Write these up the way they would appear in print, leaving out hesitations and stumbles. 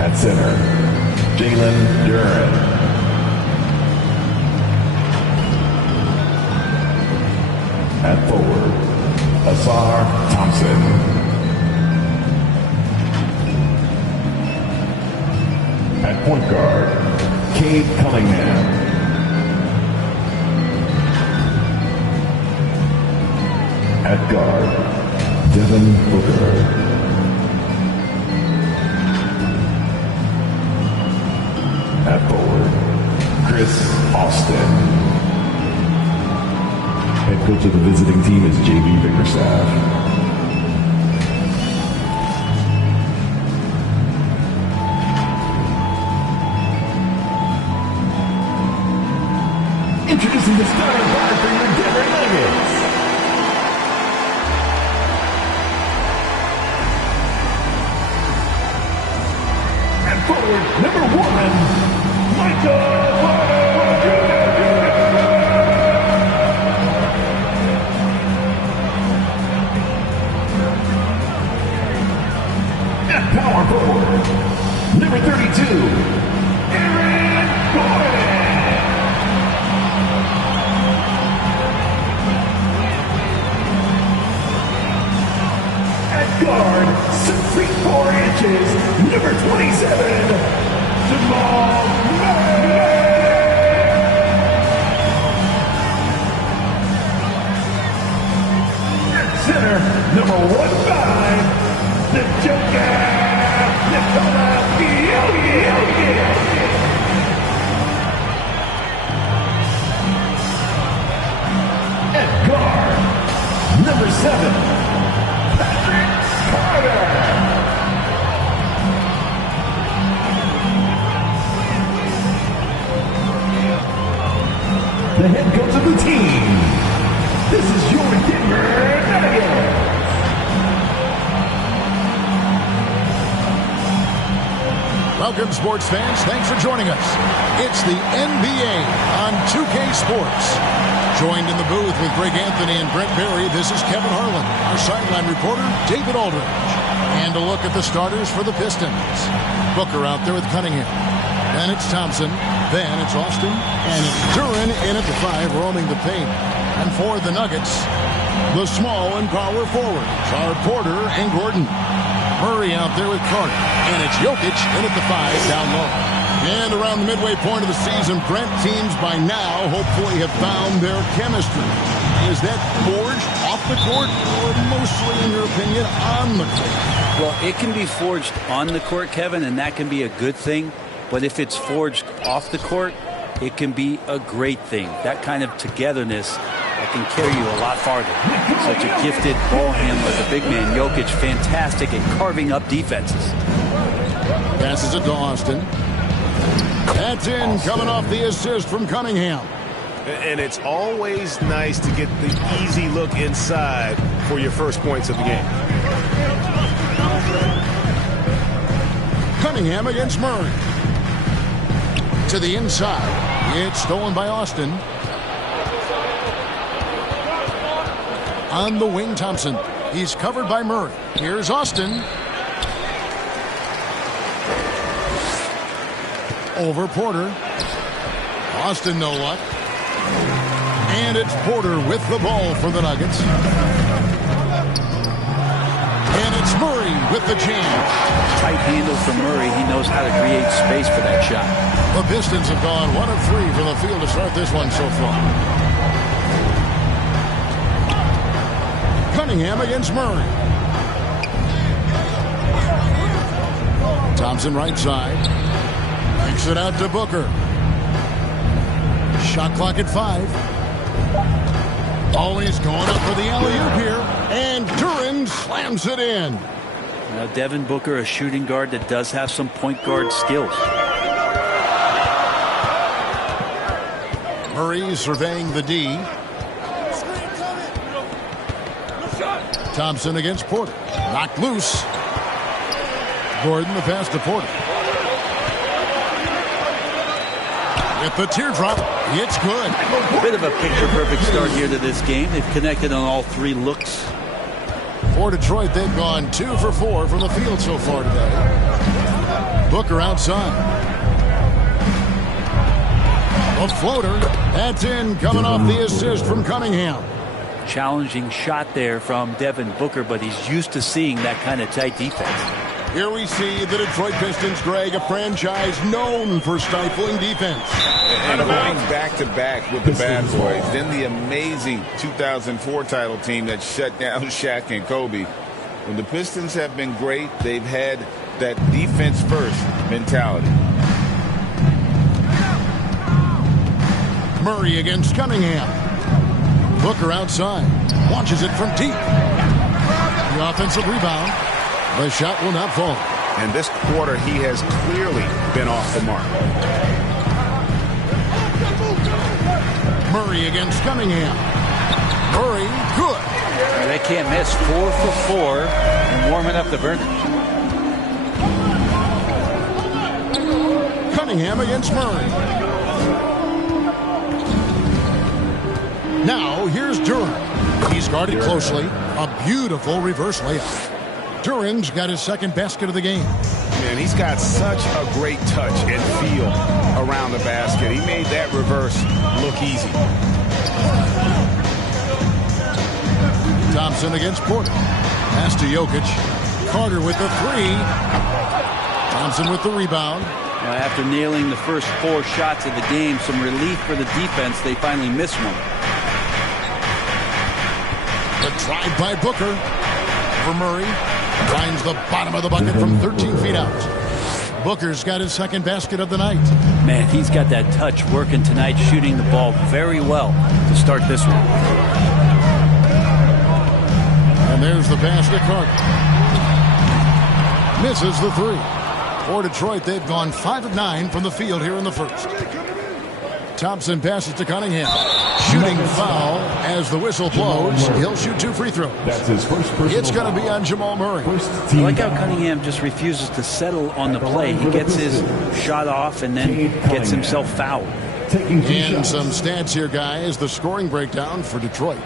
At center, Duran. At forward, Asar Thompson. At point guard, Cade Cunningham. At guard, Devin Booker. At forward, Chris Austin. Head coach of the visiting team is J.B. Bickerstaff. Introducing the starting five for your Denver Nuggets. And forward, number 1, Michael Porter Jr. At power forward, number 32, Aaron Gordon. At guard, 6 feet 4 inches, number 27, Jamal Murray. At center, number 15, the Joker, Nikola Jokic. At guard, number 7, Patrick Carter. The head coach of the team. This is your Denver Nuggets. Welcome, sports fans. Thanks for joining us. It's the NBA on 2K Sports. Joined in the booth with Greg Anthony and Brent Berry, this is Kevin Harlan. Our sideline reporter, David Aldridge. And a look at the starters for the Pistons. Booker out there with Cunningham. Then it's Thompson. Then it's Austin. And it's Duran in at the 5, roaming the paint. And for the Nuggets, the small and power forwards are Porter and Gordon. Murray out there with Carter. And it's Jokic in at the 5, down low. And around the midway point of the season, Brent, teams by now hopefully have found their chemistry. Is that forged off the court or mostly, in your opinion, on the court? Well, it can be forged on the court, Kevin, and that can be a good thing. But if it's forged off the court, it can be a great thing. That kind of togetherness that can carry you a lot farther. Such a gifted ball handler, the big man Jokic, fantastic at carving up defenses. Passes it to Austin. That's in, coming off the assist from Cunningham. And it's always nice to get the easy look inside for your first points of the game. Cunningham against Murray. To the inside. It's stolen by Austin. On the wing, Thompson. He's covered by Murray. Here's Austin. Over Porter. Austin, no luck. And it's Porter with the ball for the Nuggets. And it's Murray with the jam. Tight handle from Murray. He knows how to create space for that shot. The Pistons have gone 1 of 3 from the field to start this one so far. Cunningham against Murray. Thompson right side. Kicks it out to Booker. Shot clock at 5. Always going up for the alley-oop here. And Duran slams it in. Now, Devin Booker, a shooting guard that does have some point guard skills. Murray surveying the D. Thompson against Porter. Knocked loose. Gordon the pass to Porter. With the teardrop, it's good. A bit of a picture-perfect start here to this game. They've connected on all 3 looks. For Detroit, they've gone 2 for 4 from the field so far today. Booker outside. A floater. That's in, coming off the assist from Cunningham. Challenging shot there from Devin Booker, but he's used to seeing that kind of tight defense. Here we see the Detroit Pistons, Greg, a franchise known for stifling defense. And going back-to-back with the bad boys. Then the amazing 2004 title team that shut down Shaq and Kobe. When the Pistons have been great, they've had that defense-first mentality. Murray against Cunningham. Booker outside. Launches it from deep. The offensive rebound. The shot will not fall. And this quarter, he has clearly been off the mark. Murray against Cunningham. Murray, good. They can't miss. 4 for 4 and warming up the burners. Cunningham against Murray. Now, here's Duran. He's guarded closely. A beautiful reverse layup. Duran's got his second basket of the game. Man, he's got such a great touch and feel around the basket. He made that reverse look easy. Thompson against Porter. Pass to Jokic. Carter with the three. Thompson with the rebound. Now, after nailing the first 4 shots of the game, some relief for the defense. They finally missed one. The drive by Booker. For Murray. Finds the bottom of the bucket from 13 feet out. Booker's got his second basket of the night. Man, he's got that touch working tonight, shooting the ball very well to start this one. And there's the pass to Carter. Misses the three. For Detroit, they've gone 5 of 9 from the field here in the first. Thompson passes to Cunningham. Shooting foul as the whistle blows. He'll shoot 2 free throws. That's his first personal It's going to be on Jamal Murray. I like how Cunningham just refuses to settle on the play. He gets his shot off and then gets himself fouled. And some stats here, guys. The scoring breakdown for Detroit.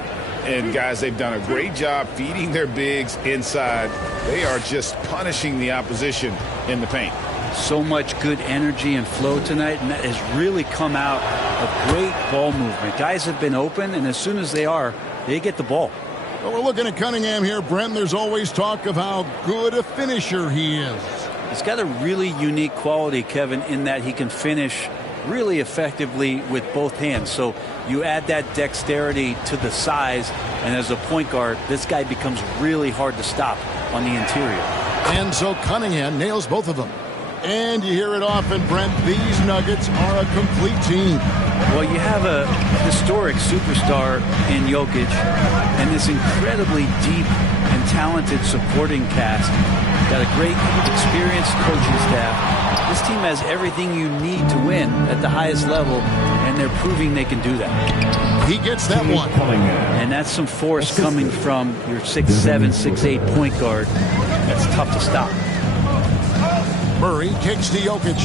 And, guys, they've done a great job feeding their bigs inside. They are just punishing the opposition in the paint. So much good energy and flow tonight, and that has really come out of great ball movement. Guys have been open, and as soon as they get the ball. Well, we're looking at Cunningham here, Brent. There's always talk of how good a finisher he is. He's got a really unique quality, Kevin, in that he can finish really effectively with both hands. So you add that dexterity to the size, and as a point guard, this guy becomes really hard to stop on the interior. And so Cunningham nails both of them. And you hear it often, Brent, these Nuggets are a complete team. Well, you have a historic superstar in Jokic and this incredibly deep and talented supporting cast. Got a great, experienced coaching staff. This team has everything you need to win at the highest level, and they're proving they can do that. He gets that one. And that's some force coming from your 6'7", 6'8" point guard. That's tough to stop. Murray kicks to Jokic.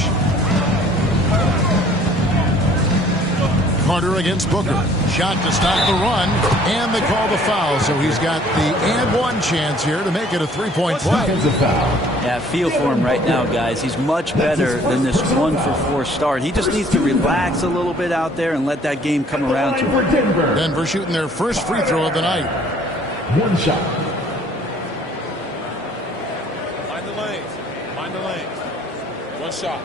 Carter against Booker. Shot to stop the run, and they call the foul. So he's got the and one chance here to make it a three-point play. Yeah, feel for him right now, guys. He's much better than this 1 for 4 start. He just needs to relax a little bit out there and let that game come around to him. Denver shooting their first free throw of the night. One shot. Find the lane. Find the lane. One shot.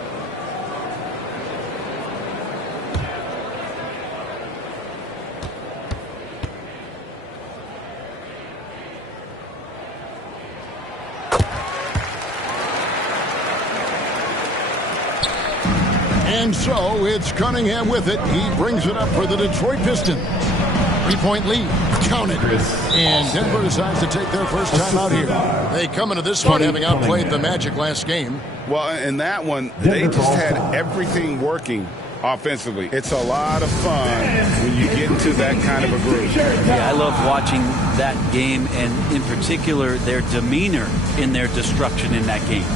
And so it's Cunningham with it. He brings it up for the Detroit Pistons. 3-point lead. Count it. And Denver decides to take their first time out here. They come into this one having outplayed the Magic last game. Well, in that one, they just had everything working offensively. It's a lot of fun when you get into that kind of a groove. Yeah, I love watching that game, and in particular, their demeanor in their destruction in that game.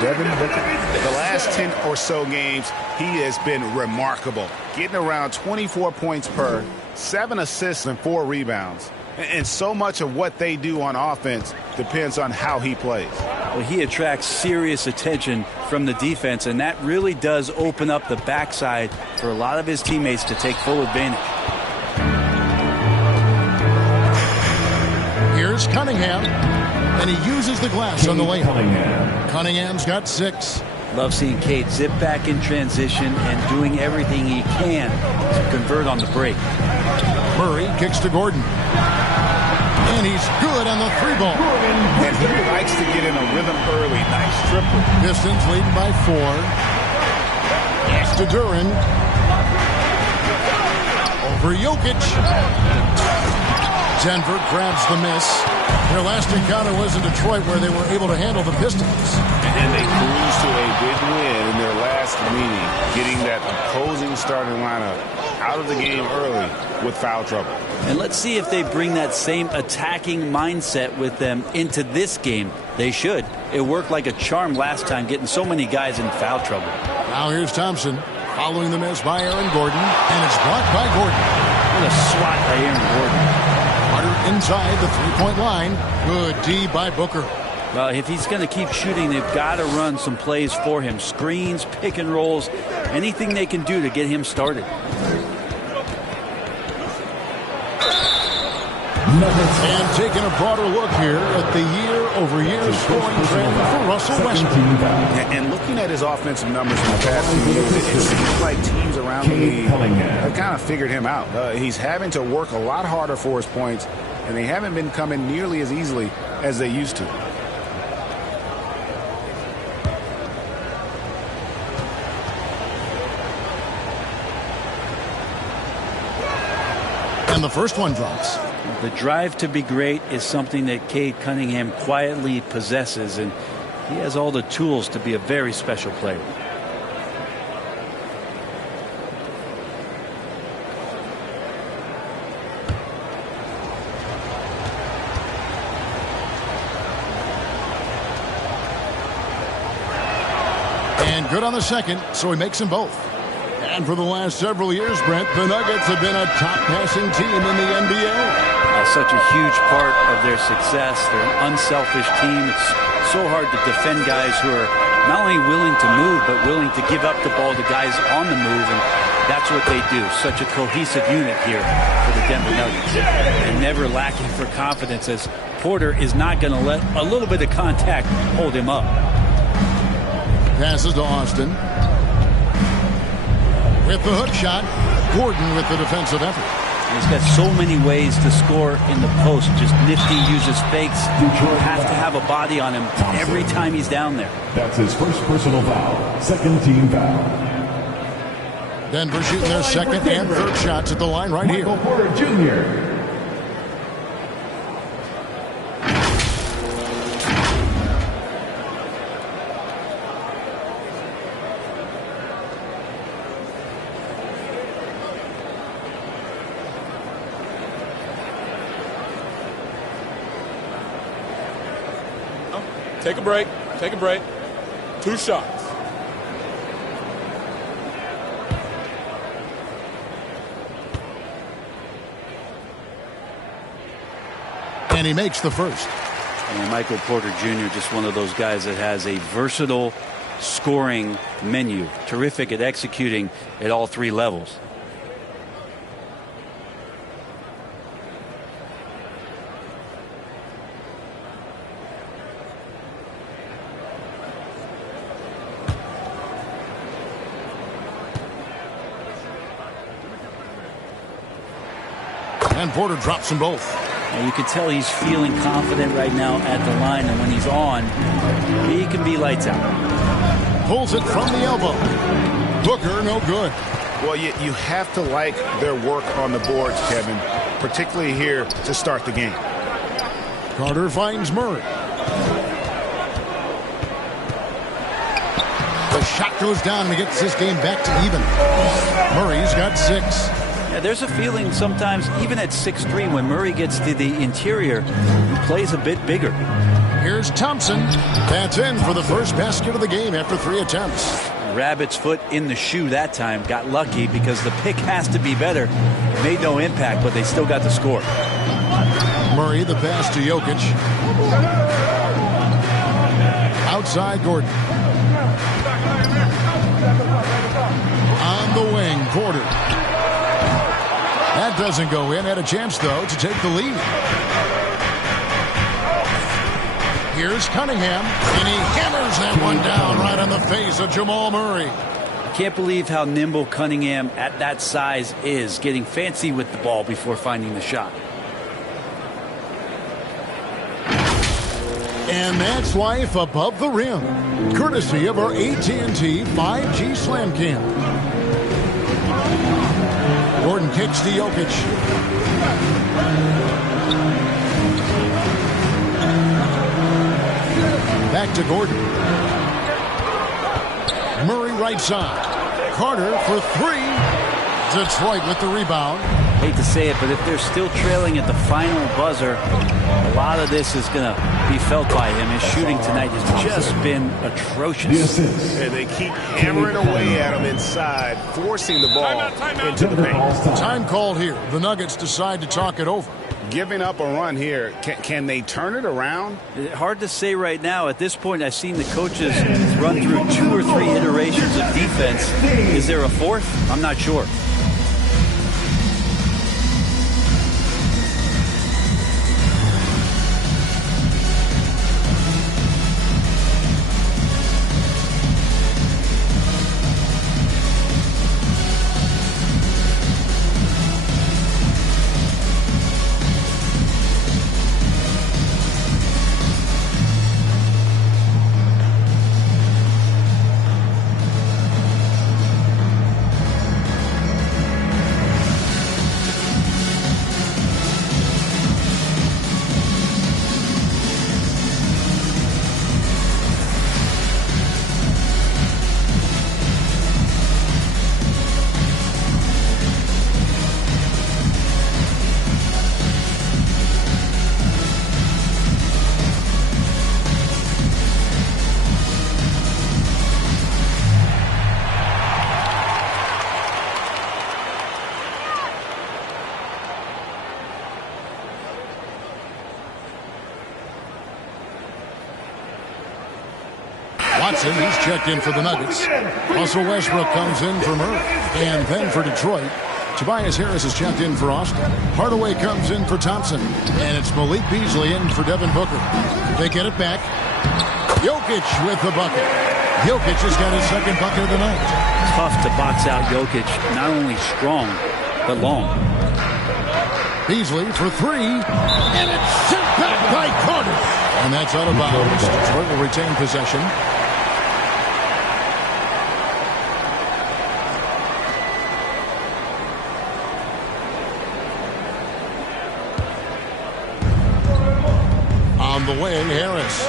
Devin Booker. The last 10 or so games, he has been remarkable, getting around 24 points per, 7 assists and 4 rebounds. And so much of what they do on offense depends on how he plays. Well, he attracts serious attention from the defense, and that really does open up the backside for a lot of his teammates to take full advantage. Here's Cunningham, and he uses the glass on the layup. Cunningham's got 6. Love seeing Cade zip back in transition and doing everything he can to convert on the break. Murray kicks to Gordon. And he's good on the 3-ball. And he likes to get in a rhythm early. Nice triple. Pistons leading by 4. Pass to Duran. Over Jokic. Denver grabs the miss. Their last encounter was in Detroit, where they were able to handle the Pistons. And they cruise to a big win in their last meeting, getting that opposing starting lineup out of the game early with foul trouble. And let's see if they bring that same attacking mindset with them into this game. They should. It worked like a charm last time, getting so many guys in foul trouble. Now here's Thompson, following the miss by Aaron Gordon, and it's blocked by Gordon. What a swat by Aaron Gordon. Carter inside the 3-point line. Good D by Booker. Well, if he's going to keep shooting, they've got to run some plays for him. Screens, pick and rolls, anything they can do to get him started. And taking a broader look here at the year-over-year scoring trend for Russell Westbrook. And looking at his offensive numbers in the past few years, it seems like teams around the league have kind of figured him out. He's having to work a lot harder for his points, and they haven't been coming nearly as easily as they used to. And the first one drops. The drive to be great is something that Cade Cunningham quietly possesses, and he has all the tools to be a very special player. And good on the second, so he makes them both. And for the last several years, Brent, the Nuggets have been a top passing team in the NBA. Such a huge part of their success. They're an unselfish team. It's so hard to defend guys who are not only willing to move, but willing to give up the ball to guys on the move, and that's what they do. Such a cohesive unit here for the Denver Nuggets. And never lacking for confidence, as Porter is not going to let a little bit of contact hold him up. Passes to Austin. With the hook shot, Gordon with the defensive effort. He's got so many ways to score in the post. Just nifty, uses fakes. You have to have a body on him every time he's down there. That's his first personal foul. Second team foul. Denver shooting their second and third shots at the line right here. Michael Porter Jr. Take a break. Take a break. 2 shots. And he makes the first. And Michael Porter Jr., just one of those guys that has a versatile scoring menu. Terrific at executing at all 3 levels. And Porter drops them both. And you can tell he's feeling confident right now at the line, and when he's on, he can be lights out. Pulls it from the elbow. Booker, no good. Well, you have to like their work on the boards, Kevin, particularly here to start the game. Carter finds Murray. The shot goes down and he gets this game back to even. Murray's got 6. Yeah, there's a feeling sometimes, even at 6'3", when Murray gets to the interior, he plays a bit bigger. Here's Thompson. That's in for the first basket of the game after 3 attempts. Rabbit's foot in the shoe that time. Got lucky because the pick has to be better. Made no impact, but they still got the score. Murray, the pass to Jokic. Outside Gordon. On the wing, Porter. That doesn't go in. Had a chance, though, to take the lead. Here's Cunningham, and he hammers that one down right on the face of Jamal Murray. I can't believe how nimble Cunningham at that size is, getting fancy with the ball before finding the shot. And that's life above the rim, courtesy of our AT&T 5G Slam Cam. Gordon kicks to Jokic. Back to Gordon. Murray right side. Carter for 3. Detroit with the rebound. Hate to say it, but if they're still trailing at the final buzzer, a lot of this is going to be felt by him. His shooting tonight has just been atrocious. And they keep hammering away at him inside, forcing the ball into the paint. Time called here. The Nuggets decide to talk it over. Giving up a run here. Can they turn it around? Hard to say right now. At this point, I've seen the coaches run through 2 or 3 iterations of defense. Is there a 4th? I'm not sure. Watson, he's checked in for the Nuggets. Russell Westbrook comes in for Murray. And then for Detroit, Tobias Harris is checked in for Austin. Hardaway comes in for Thompson. And it's Malik Beasley in for Devin Booker. They get it back. Jokic with the bucket. Jokic has got his 2nd bucket of the night. Tough to box out Jokic. Not only strong, but long. Beasley for 3. And it's sent back by Carter. And that's out of bounds. Detroit will retain possession. On the wing, Harris.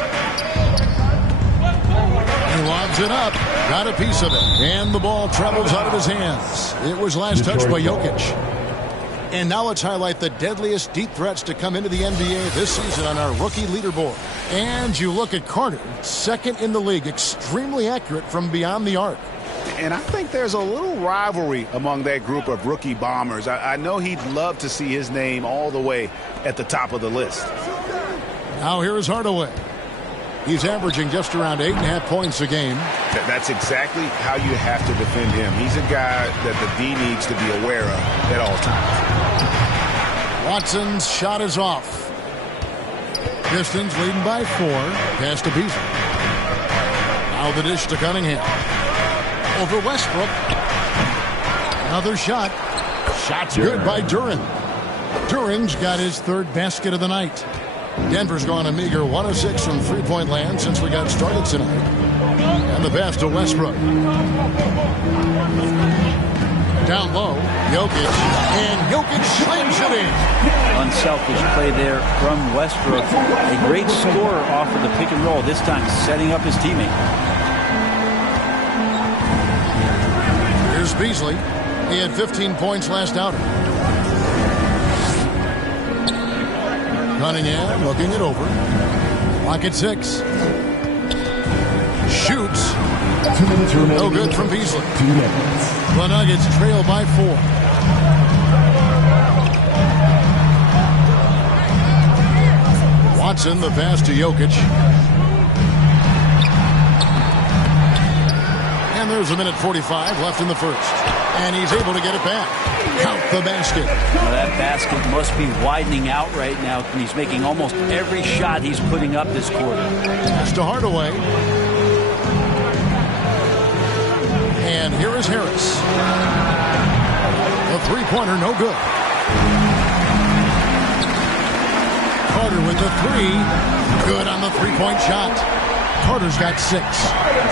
He lobs it up. Got a piece of it. And the ball travels out of his hands. It was last touched by Jokic. And now let's highlight the deadliest deep threats to come into the NBA this season on our rookie leaderboard. And you look at Carter, 2nd in the league, extremely accurate from beyond the arc. And I think there's a little rivalry among that group of rookie bombers. I know he'd love to see his name all the way at the top of the list. Now here is Hardaway. He's averaging just around 8.5 points a game. That's exactly how you have to defend him. He's a guy that the D needs to be aware of at all times. Watson's shot is off. Pistons leading by 4. Pass to Beasley. Now the dish to Cunningham. Over Westbrook. Another shot. Shot's good by Duren. Duren's got his 3rd basket of the night. Denver's gone a meager 1 of 6 from 3-point land since we got started tonight. And the pass to Westbrook. Down low, Jokic. And Jokic slams it in. Unselfish play there from Westbrook. A great scorer off of the pick and roll, this time setting up his teammate. Here's Beasley. He had 15 points last outing. Cunningham looking it over. Clock at 6. Shoots. 2 minutes remaining. No good from Beasley. 2 minutes. The Nuggets trail by 4. Watson, the pass to Jokic. And there's a minute 45 left in the first. And he's able to get it back. Count the basket. Now that basket must be widening out right now. He's making almost every shot he's putting up this quarter. Pass to Hardaway. And here is Harris. The three-pointer, no good. Carter with the 3. Good on the three-point shot. Carter's got 6.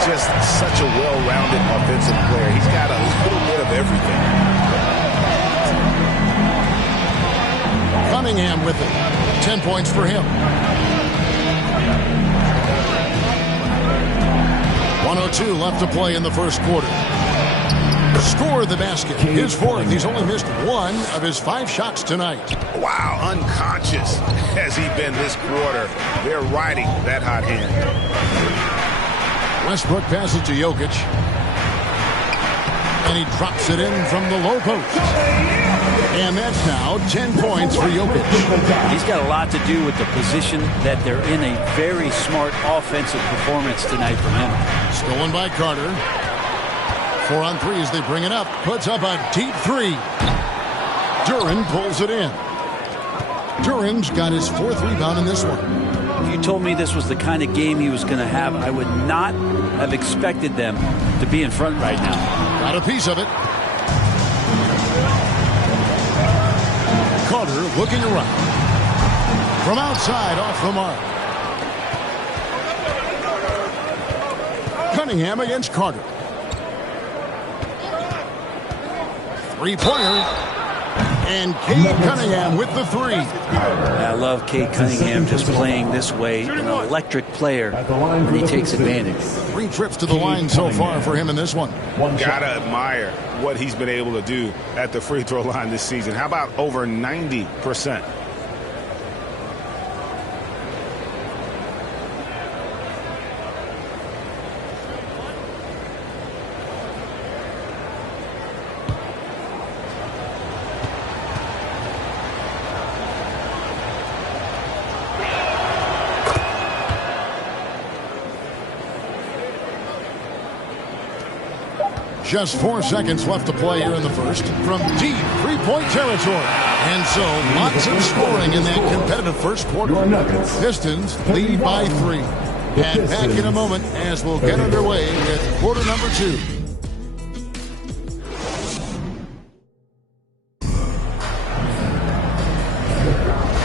Just such a well-rounded offensive player. He's got a little bit of everything. Cunningham with it. 10 points for him. 1:02 left to play in the first quarter. Scored the basket. His 4th. He's only missed 1 of his 5 shots tonight. Wow, unconscious has he been this quarter. They're riding that hot hand. Westbrook passes to Jokic. And he drops it in from the low post. And that's now 10 points for Jokic. He's got a lot to do with the position that they're in. A very smart offensive performance tonight from him. Stolen by Carter. 4 on 3 as they bring it up. Puts up a deep 3. Duren pulls it in. Duren's got his 4th rebound in this one. If you told me this was the kind of game he was going to have, I would not have expected them to be in front right now. Got a piece of it. Carter looking around. From outside, off the mark. Cunningham against Carter. Three-pointer. And Cade Cunningham with the 3. I love Cade Cunningham just playing this way. An electric player, and he takes advantage. 3 trips to the line so far for him in this one. Gotta admire what he's been able to do at the free throw line this season. How about over 90%? Just 4 seconds left to play here in the first from deep three-point territory. And so lots of scoring in that competitive first quarter. Pistons lead by 3. And back in a moment as we'll get underway with quarter number 2.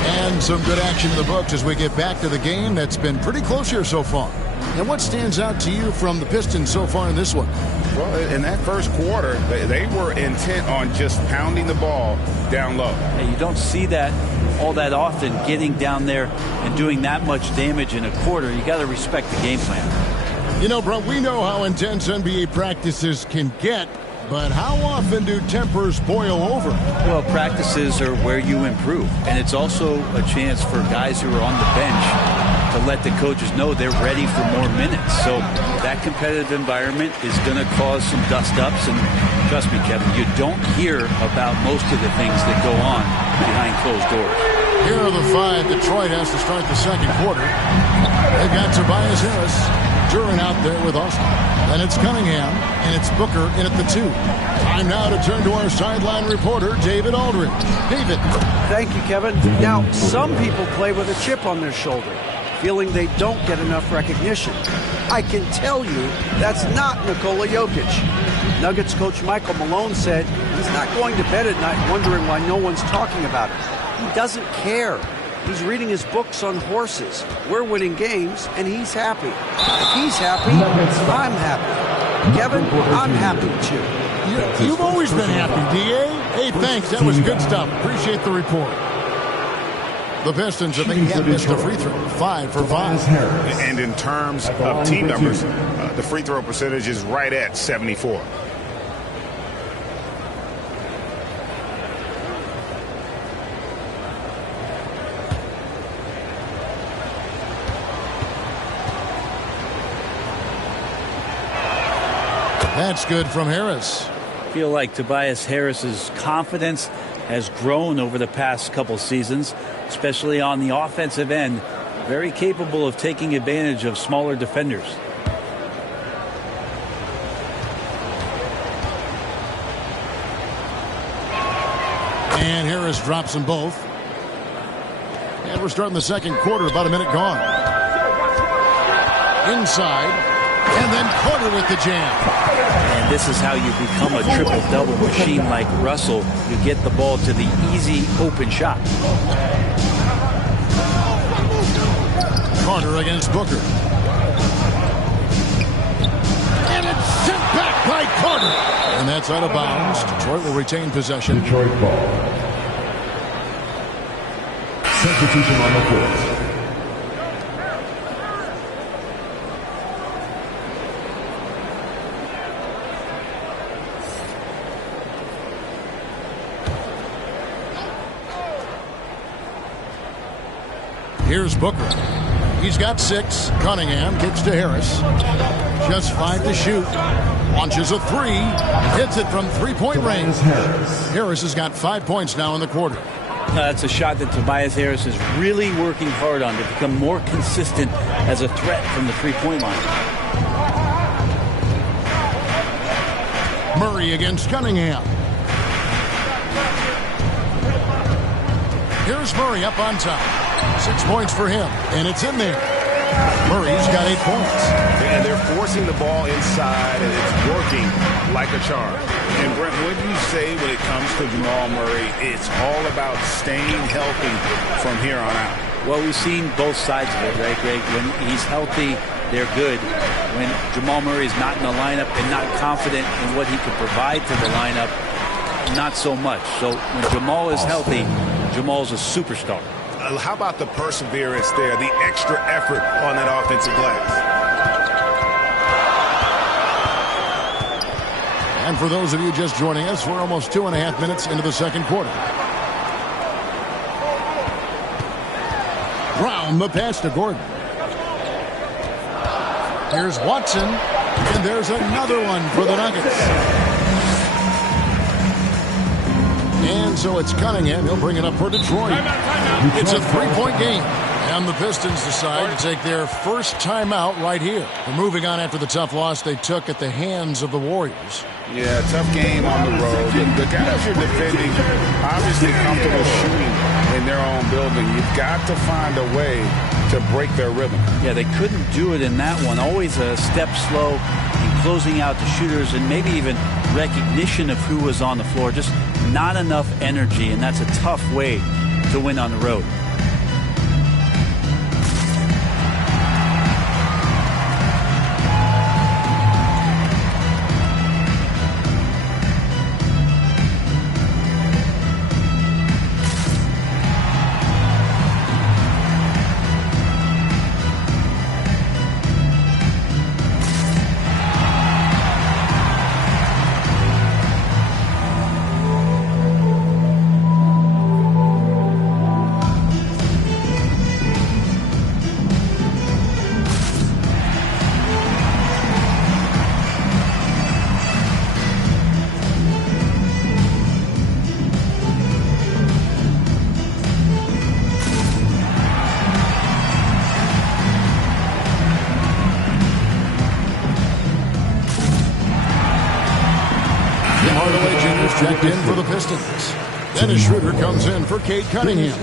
And some good action in the books as we get back to the game that's been pretty close here so far. And what stands out to you from the Pistons so far in this one? Well, in that first quarter, they were intent on just pounding the ball down low. Hey, you don't see that all that often, getting down there and doing that much damage in a quarter. You got to respect the game plan. You know, bro, we know how intense NBA practices can get, but how often do tempers boil over? Well, practices are where you improve, and it's also a chance for guys who are on the bench to let the coaches know they're ready for more minutes. So that competitive environment is going to cause some dust-ups, and trust me, Kevin, you don't hear about most of the things that go on behind closed doors. Here are the 5 Detroit has to start the second quarter. They've got Tobias Harris, Duren out there with Austin. Then it's Cunningham, and it's Booker in at the 2. Time now to turn to our sideline reporter, David Aldridge. David. Thank you, Kevin. Now, some people play with a chip on their shoulder, feeling they don't get enough recognition. I can tell you that's not Nikola Jokic. Nuggets coach Michael Malone said he's not going to bed at night wondering why no one's talking about it. He doesn't care. He's reading his books on horses. We're winning games, and he's happy. If he's happy, I'm happy. Kevin, I'm happy too. You've always been happy, D.A. Hey, thanks. That was good stuff. Appreciate the report. The Pistons have yet missed a free throw. 5 for 5. And in terms of team numbers, the free throw percentage is right at 74. That's good from Harris. I feel like Tobias Harris's confidence has grown over the past couple seasons, especially on the offensive end. Very capable of taking advantage of smaller defenders. And Harris drops them both. And we're starting the second quarter, about a minute gone. Inside, and then Carter with the jam. And this is how you become a triple-double machine like Russell. You get the ball to the easy open shot. Carter against Booker. And it's sent back by Carter. And that's out of bounds. Detroit will retain possession. Detroit ball. Substitution on the court. Here's Booker. He's got 6. Cunningham kicks to Harris. Just 5 to shoot. Launches a 3. Hits it from three-point range. Harris has got 5 points now in the quarter. That's a shot that Tobias Harris is really working hard on to become more consistent as a threat from the three-point line. Murray against Cunningham. Here's Murray up on top. 6 points for him, and it's in there. Murray's got 8 points. And they're forcing the ball inside, and it's working like a charm. And Brent, what do you say when it comes to Jamal Murray? It's all about staying healthy from here on out. Well, we've seen both sides of it, right, Greg? When he's healthy, they're good. When Jamal Murray is not in the lineup and not confident in what he can provide to the lineup, not so much. So when Jamal is healthy, Jamal's a superstar. How about the perseverance there, the extra effort on that offensive glass? And for those of you just joining us, we're almost 2.5 minutes into the second quarter. Brown, the pass to Gordon. Here's Watson, and there's another one for the Nuggets. And so it's Cunningham. He'll bring it up for Detroit. It's a 3-point game. And the Pistons decide to take their first timeout right here. They're moving on after the tough loss they took at the hands of the Warriors. Yeah, tough game on the road. The guys are defending, obviously comfortable shooting in their own building. You've got to find a way to break their rhythm. Yeah, they couldn't do it in that one. Always a step slow in closing out the shooters and maybe even recognition of who was on the floor. Just not enough energy, and that's a tough way to win on the road. Checked in for the Pistons. Dennis Schroeder comes in for Cade Cunningham.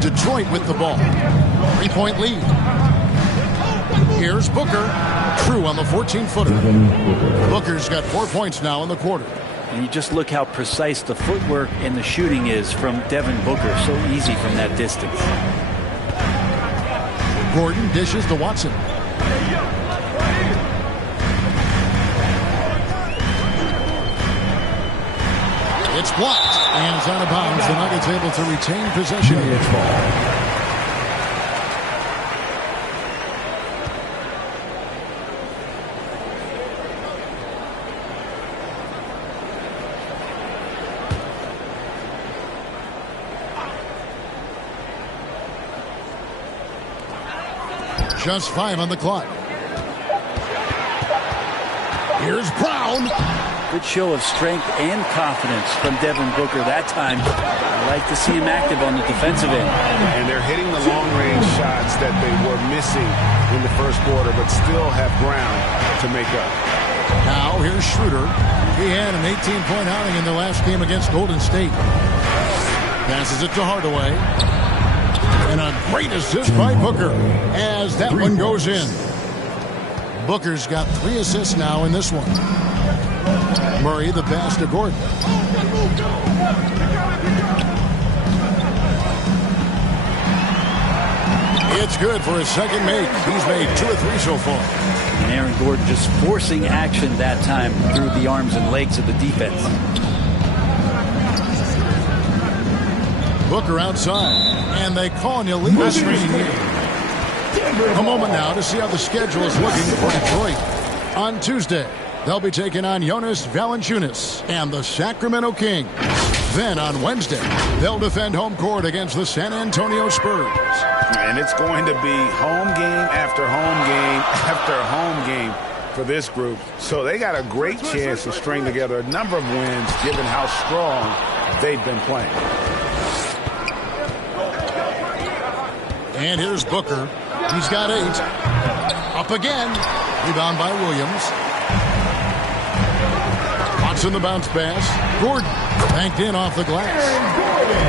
Detroit with the ball. 3-point lead. Here's Booker. True on the 14-footer. Booker's got 4 points now in the quarter. And you just look how precise the footwork and the shooting is from Devin Booker. So easy from that distance. Gordon dishes to Watson. It's blocked, and it's out of bounds. The Nuggets able to retain possession. It's ball. Just 5 on the clock. Here's Brown. Good show of strength and confidence from Devin Booker that time. I like to see him active on the defensive end. And they're hitting the long-range shots that they were missing in the first quarter, but still have ground to make up. Now here's Schroeder. He had an 18-point outing in their last game against Golden State. Passes it to Hardaway. And a great assist by Booker as that one goes in. Booker's got 3 assists now in this one. Murray the pass to Gordon. It's good for his second make. He's made 2 or 3 so far. And Aaron Gordon just forcing action that time through the arms and legs of the defense. Booker outside, and they call an illegal screen here. A moment now to see how the schedule is looking for Detroit. On Tuesday, they'll be taking on Jonas Valanciunas and the Sacramento Kings. Then on Wednesday, they'll defend home court against the San Antonio Spurs. And it's going to be home game after home game after home game for this group. So they got a great chance to string together a number of wins given how strong they've been playing. And here's Booker. He's got 8. Up again. Rebound by Williams. Watson the bounce pass. Gordon banked in off the glass.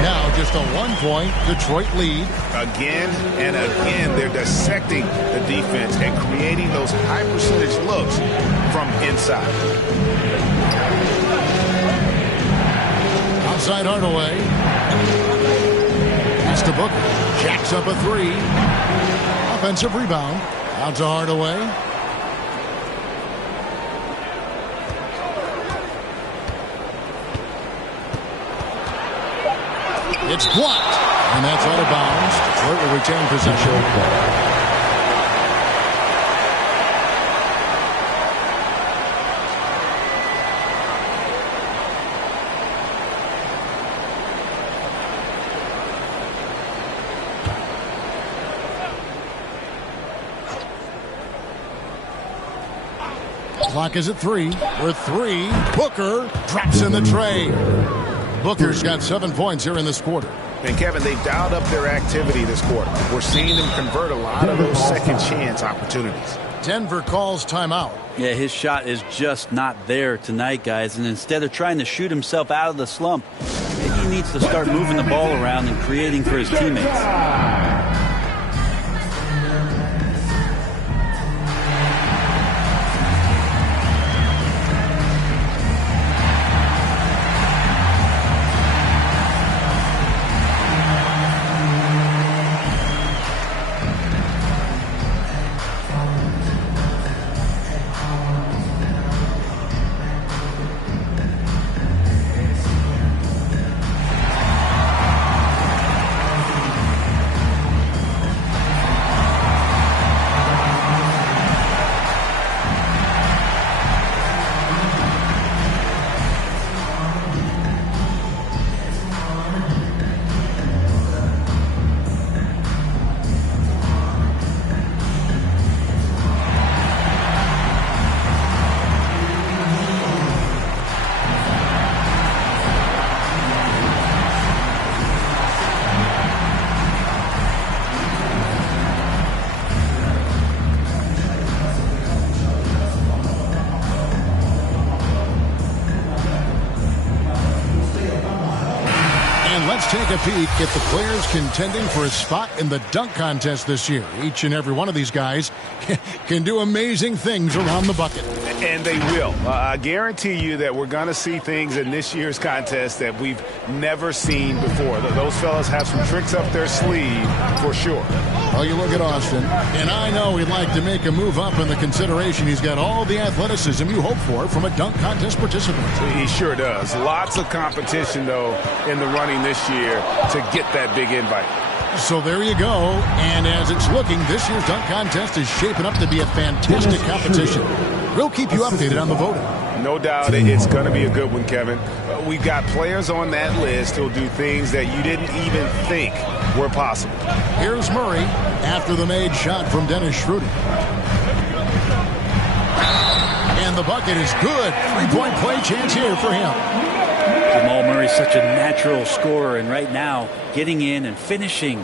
Now just a 1-point Detroit lead. Again and again, they're dissecting the defense and creating those high percentage looks from inside. Outside Hardaway. Pass to Booker. Jacks up a 3. Offensive rebound. Out to Hardaway. It's blocked. And that's out of bounds. Detroit will retain possession. Clock is at 3. With 3, Booker drops in the tray. Booker's got 7 points here in this quarter. And Kevin, they've dialed up their activity this quarter. We're seeing them convert a lot of those second chance opportunities. Denver calls timeout. Yeah, his shot is just not there tonight, guys. And instead of trying to shoot himself out of the slump, maybe he needs to start moving the ball around and creating for his teammates. Take a peek at the players contending for a spot in the dunk contest this year. Each and every one of these guys can do amazing things around the bucket. And they will. I guarantee you that we're going to see things in this year's contest that we've never seen before. Those fellas have some tricks up their sleeve for sure. Well, you look at Austin, and I know he'd like to make a move up in the consideration. He's got all the athleticism you hope for from a dunk contest participant. He sure does. Lots of competition, though, in the running this year to get that big invite. So there you go. And as it's looking, this year's dunk contest is shaping up to be a fantastic competition. We'll keep you updated on the voting. No doubt it's going to be a good one, Kevin. We've got players on that list who'll do things that you didn't even think were possible. Here's Murray after the made shot from Dennis Schroeder. And the bucket is good. 3-point play chance here for him. Jamal Murray's such a natural scorer, and right now getting in and finishing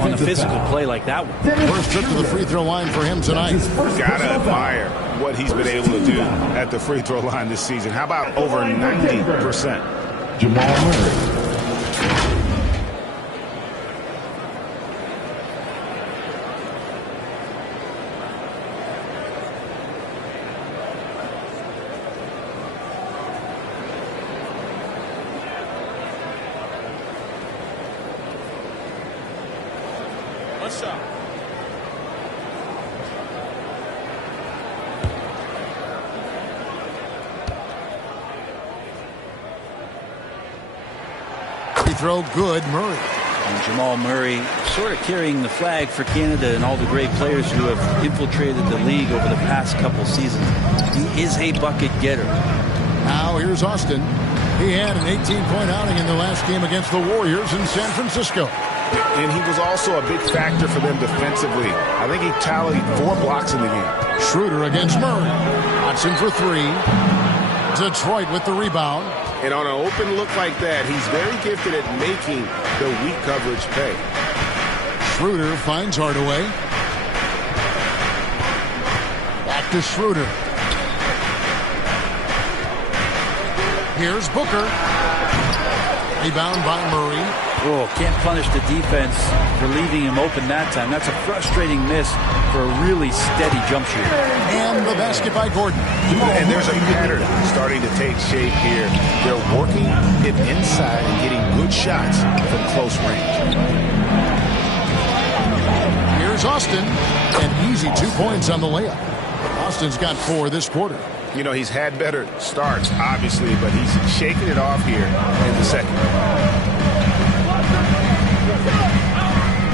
on a physical play like that one. First trip to the free throw line for him tonight. Gotta admire what he's been able to do at the free throw line this season. How about over 90%? Jamal Murray. Shot. Free throw good, Murray. And Jamal Murray sort of carrying the flag for Canada and all the great players who have infiltrated the league over the past couple seasons. He is a bucket getter. Now here's Austin. He had an 18-point outing in the last game against the Warriors in San Francisco. And he was also a big factor for them defensively. I think he tallied 4 blocks in the game. Schroeder against Murray. Watson for 3. Detroit with the rebound. And on an open look like that, he's very gifted at making the weak coverage pay. Schroeder finds Hardaway. Back to Schroeder. Here's Booker. Rebound by Murray. Oh, can't punish the defense for leaving him open that time. That's a frustrating miss for a really steady jump shooter. And the basket by Gordon. And there's a pattern starting to take shape here. They're working him inside and getting good shots from close range. Here's Austin. An easy 2 points on the layup. Austin's got 4 this quarter. You know, he's had better starts, obviously, but he's shaking it off here in the second.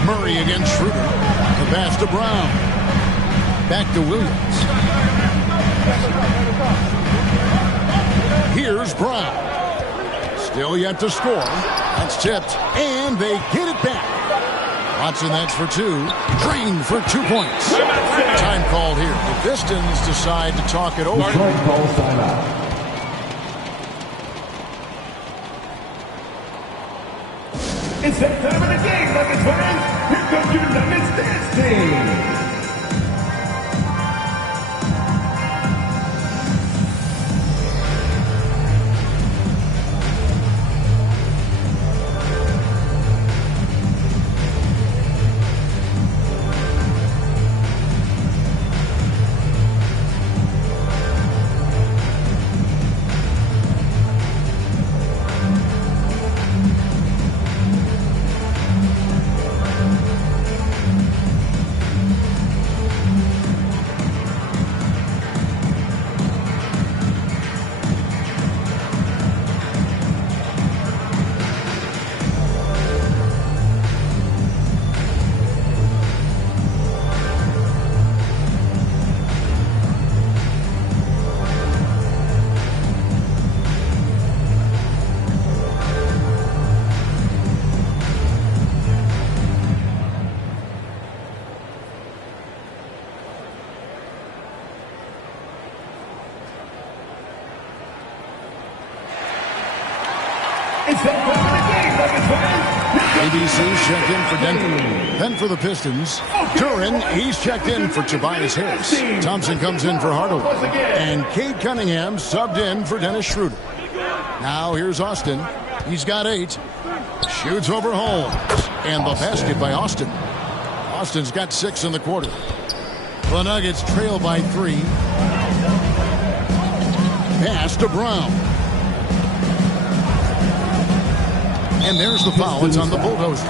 Murray against Schroeder. The pass to Brown. Back to Williams. Here's Brown. Still yet to score. That's tipped. And they get it back. Watson, that's for 2. Green for 2 points. Time called here. The Pistons decide to talk it over. It's that time of the game, Nuggets fans. Here comes your Nuggets dance team. ABC's checked in for Denver. Then for the Pistons, Duran, he's checked in for Tobias Harris. Thompson comes in for Hardaway. And Cade Cunningham subbed in for Dennis Schroeder. Now here's Austin. He's got 8. Shoots over Holmes. And the basket by Austin. Austin's got 6 in the quarter. The Nuggets trail by 3. Pass to Brown. And there's the foul. It's on the bulldozer.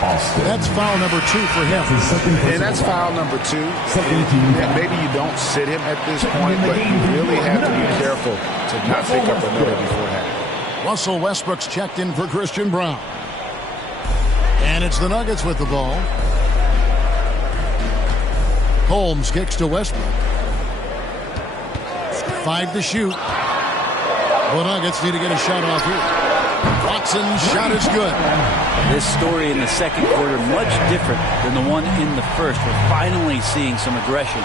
That's foul number 2 for him. And that's foul number 2. And maybe you don't sit him at this point, but you really have to be careful to not pick up another beforehand. Russell Westbrook's checked in for Christian Brown. And it's the Nuggets with the ball. Holmes kicks to Westbrook. 5 to shoot. The Nuggets need to get a shot off here. Watson's shot is good. This story in the second quarter much different than the one in the first. We're finally seeing some aggression.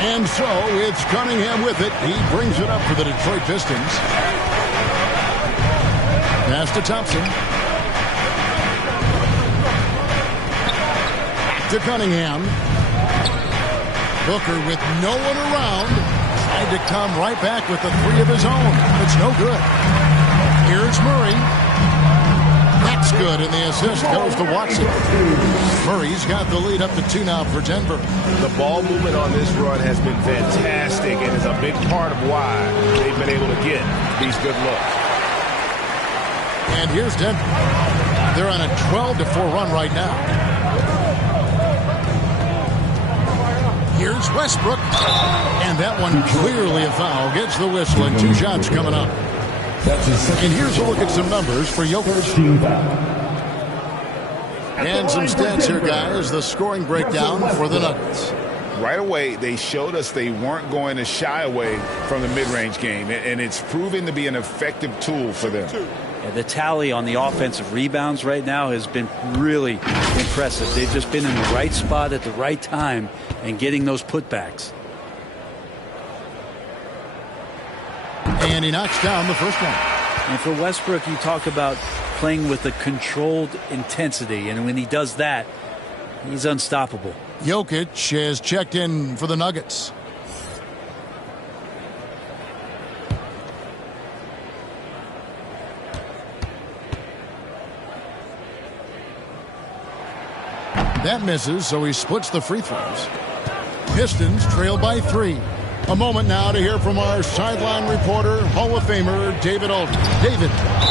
And so it's Cunningham with it. He brings it up for the Detroit Pistons. Pass to Thompson. Back to Cunningham. Booker with no one around. Tried to come right back with the 3 of his own. It's no good. Here's Murray. That's good, and the assist goes to Watson. Murray's got the lead up to 2 now for Denver. The ball movement on this run has been fantastic and is a big part of why they've been able to get these good looks. And here's Denver. They're on a 12-4 run right now. Here's Westbrook. And that one clearly a foul. Gets the whistle, and 2 shots coming up. And here's a look at some numbers for Jokic. And some stats here, guys. The scoring breakdown for the Nuggets. Right away, they showed us they weren't going to shy away from the mid-range game, and it's proving to be an effective tool for them. Yeah, the tally on the offensive rebounds right now has been really impressive. They've just been in the right spot at the right time and getting those putbacks. And he knocks down the first one. And for Westbrook, you talk about playing with a controlled intensity, and when he does that, he's unstoppable. Jokic has checked in for the Nuggets. That misses, so he splits the free throws. Pistons trail by 3. A moment now to hear from our sideline reporter, Hall of Famer David Aldridge. David.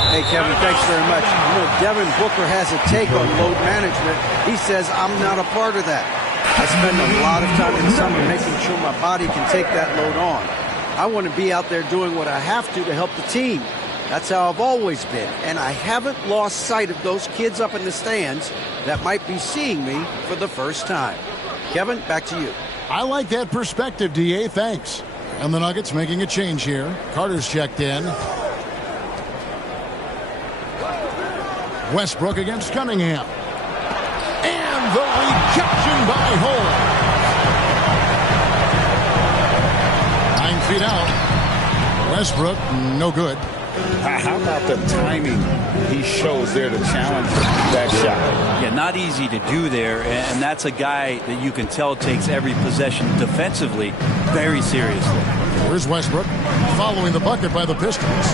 Hey, Kevin, thanks very much. You know, Devin Booker has a take on load management. He says, I'm not a part of that. I spend a lot of time in the summer making sure my body can take that load on. I want to be out there doing what I have to help the team. That's how I've always been. And I haven't lost sight of those kids up in the stands that might be seeing me for the first time. Kevin, back to you. I like that perspective, D.A. Thanks. And the Nuggets making a change here. Carter's checked in. Westbrook against Cunningham. And the rejection by Hole. 9 feet out. Westbrook, no good. How about the timing he shows there to challenge that shot? Yeah, not easy to do there, and that's a guy that you can tell takes every possession defensively very seriously. Here's Westbrook following the bucket by the Pistons.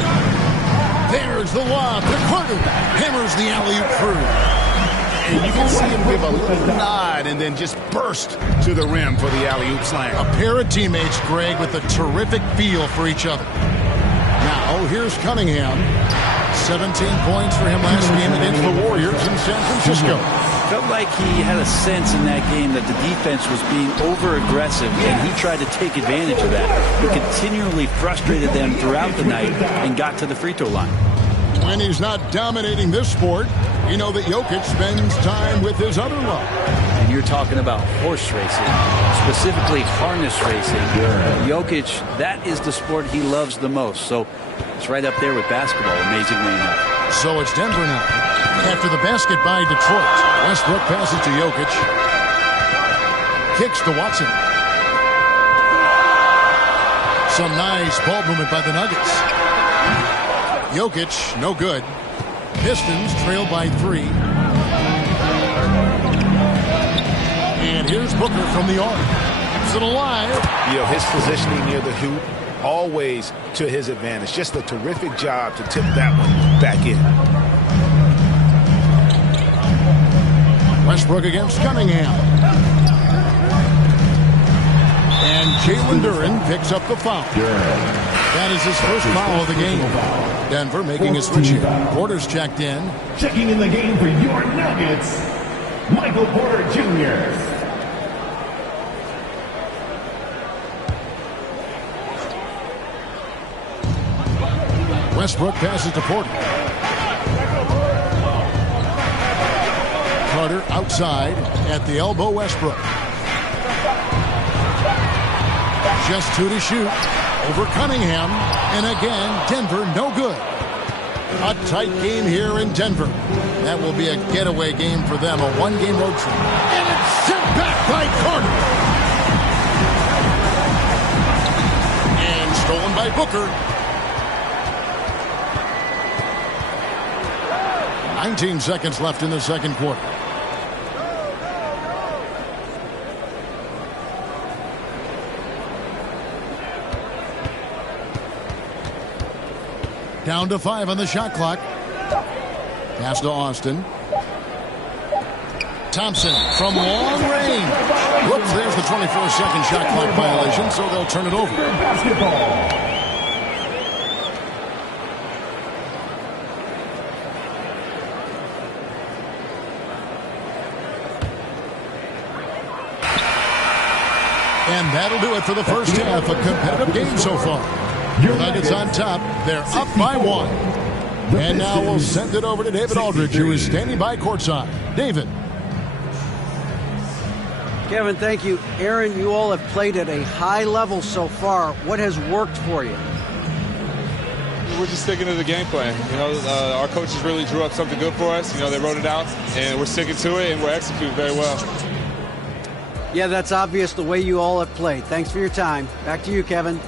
There's the lob to Carter. Hammers the alley-oop through. And you can see him give a little nod and then just burst to the rim for the alley-oop slam. A pair of teammates, Greg, with a terrific feel for each other. Now, here's Cunningham. 17 points for him last game against the Warriors in San Francisco. Felt like he had a sense in that game that the defense was being over-aggressive, and he tried to take advantage of that. He continually frustrated them throughout the night and got to the free throw line. When he's not dominating this sport, you know that Jokic spends time with his other love. And you're talking about horse racing, specifically harness racing. Jokic, that is the sport he loves the most. So it's right up there with basketball, amazingly enough. So it's Denver now. After the basket by Detroit, Westbrook passes to Jokic. Kicks to Watson. Some nice ball movement by the Nuggets. Jokic, no good. Pistons trail by 3. And here's Booker from the arc. Keeps it alive. You know, his positioning near the hoop, always to his advantage. Just a terrific job to tip that one back in. Westbrook against Cunningham. And Jalen Duren picks up the foul. That is his first foul of the game. Denver making a switch here. Porter's checked in. Checking in the game for your Nuggets, Michael Porter Jr. Westbrook passes to Porter. Carter outside at the elbow. Westbrook. Just 2 to shoot. over Cunningham. And again, Denver no good. A tight game here in Denver. That will be a getaway game for them, a one-game road trip. And it's sent back by Carter. And stolen by Booker. 19 seconds left in the second quarter. Down to 5 on the shot clock. Pass to Austin. Thompson from long range. Whoops, there's the 24-second shot clock violation, so they'll turn it over. And that'll do it for the first half. A competitive game so far. The Nuggets on top. They're up by 1. And now we'll send it over to David Aldridge, who is standing by courtside. David. Kevin, thank you. Aaron, you all have played at a high level so far. What has worked for you? We're just sticking to the game plan. You know, our coaches really drew up something good for us. You know, they wrote it out, and we're sticking to it, and we're executing very well. Yeah, that's obvious the way you all have played. Thanks for your time. Back to you, Kevin.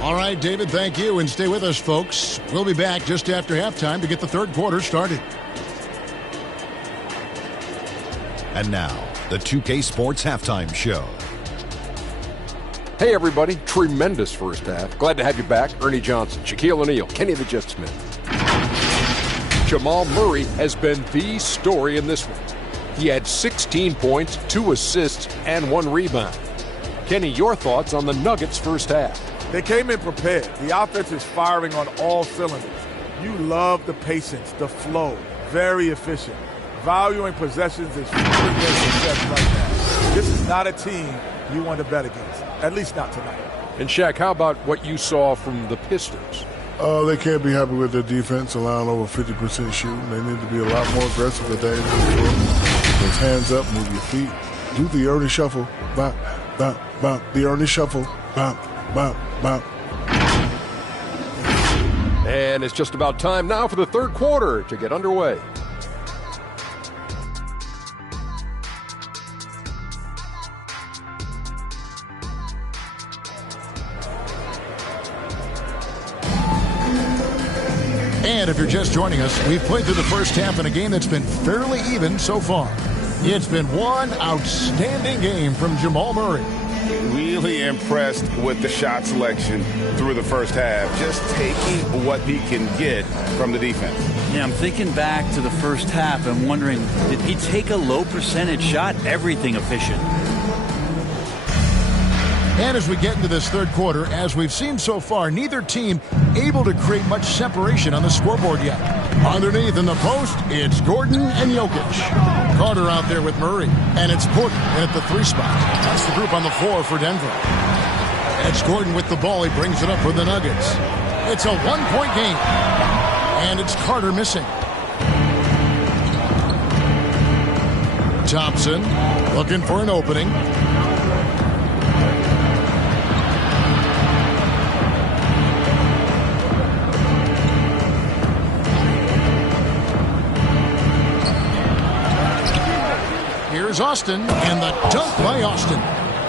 All right, David, thank you. And stay with us, folks. We'll be back just after halftime to get the third quarter started. And now, the 2K Sports Halftime Show. Hey, everybody. Tremendous first half. Glad to have you back. Ernie Johnson, Shaquille O'Neal, Kenny the Jet Smith. Jamal Murray has been the story in this one. He had 16 points, 2 assists, and 1 rebound. Kenny, your thoughts on the Nuggets' first half? They came in prepared. The offense is firing on all cylinders. You love the patience, the flow, very efficient. Valuing possessions is really their success right now. This is not a team you want to bet against, at least not tonight. And Shaq, how about what you saw from the Pistons? They can't be happy with their defense, allowing over 50% shooting. They need to be a lot more aggressive at that end. Those hands up, move your feet. Do the Ernie shuffle. Bop, bop, bop. The Ernie shuffle. Bop, bop, bop. And it's just about time now for the third quarter to get underway. And if you're just joining us, we've played through the first half in a game that's been fairly even so far. It's been one outstanding game from Jamal Murray. Really impressed with the shot selection through the first half. Just taking what he can get from the defense. Yeah, I'm thinking back to the first half and wondering, did he take a low percentage shot? Everything efficient. And as we get into this third quarter, as we've seen so far, neither team able to create much separation on the scoreboard yet. Underneath in the post, it's Gordon and Jokic. Carter out there with Murray, and it's Porter in at the 3 spot. That's the group on the floor for Denver. It's Gordon with the ball. He brings it up for the Nuggets. It's a 1-point game, and it's Carter missing. Thompson looking for an opening. Here's Austin, and the dunk by Austin.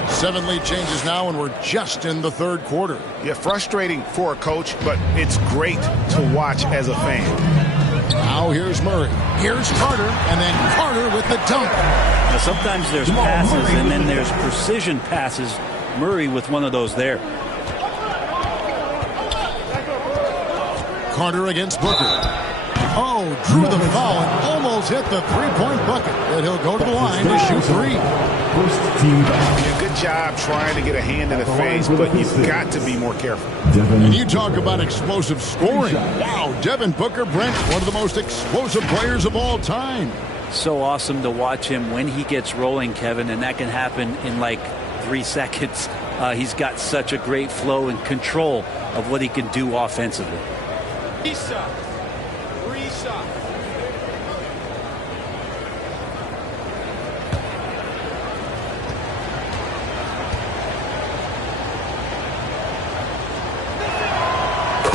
7 lead changes now, and we're just in the third quarter. Yeah, frustrating for a coach, but it's great to watch as a fan. Now here's Murray. Here's Carter, and then Carter with the dunk. Now, sometimes there's passes, and then there's precision passes. Murray with one of those there. Carter against Booker. Oh, drew the foul and almost hit the 3-point bucket. And he'll go to the line to shoot 3. Yeah, good job trying to get a hand in the face, but you've got to be more careful. And you talk about explosive scoring. Wow, Devin Booker, Brent, one of the most explosive players of all time. So awesome to watch him when he gets rolling, Kevin, and that can happen in like 3 seconds. He's got such a great flow and control of what he can do offensively.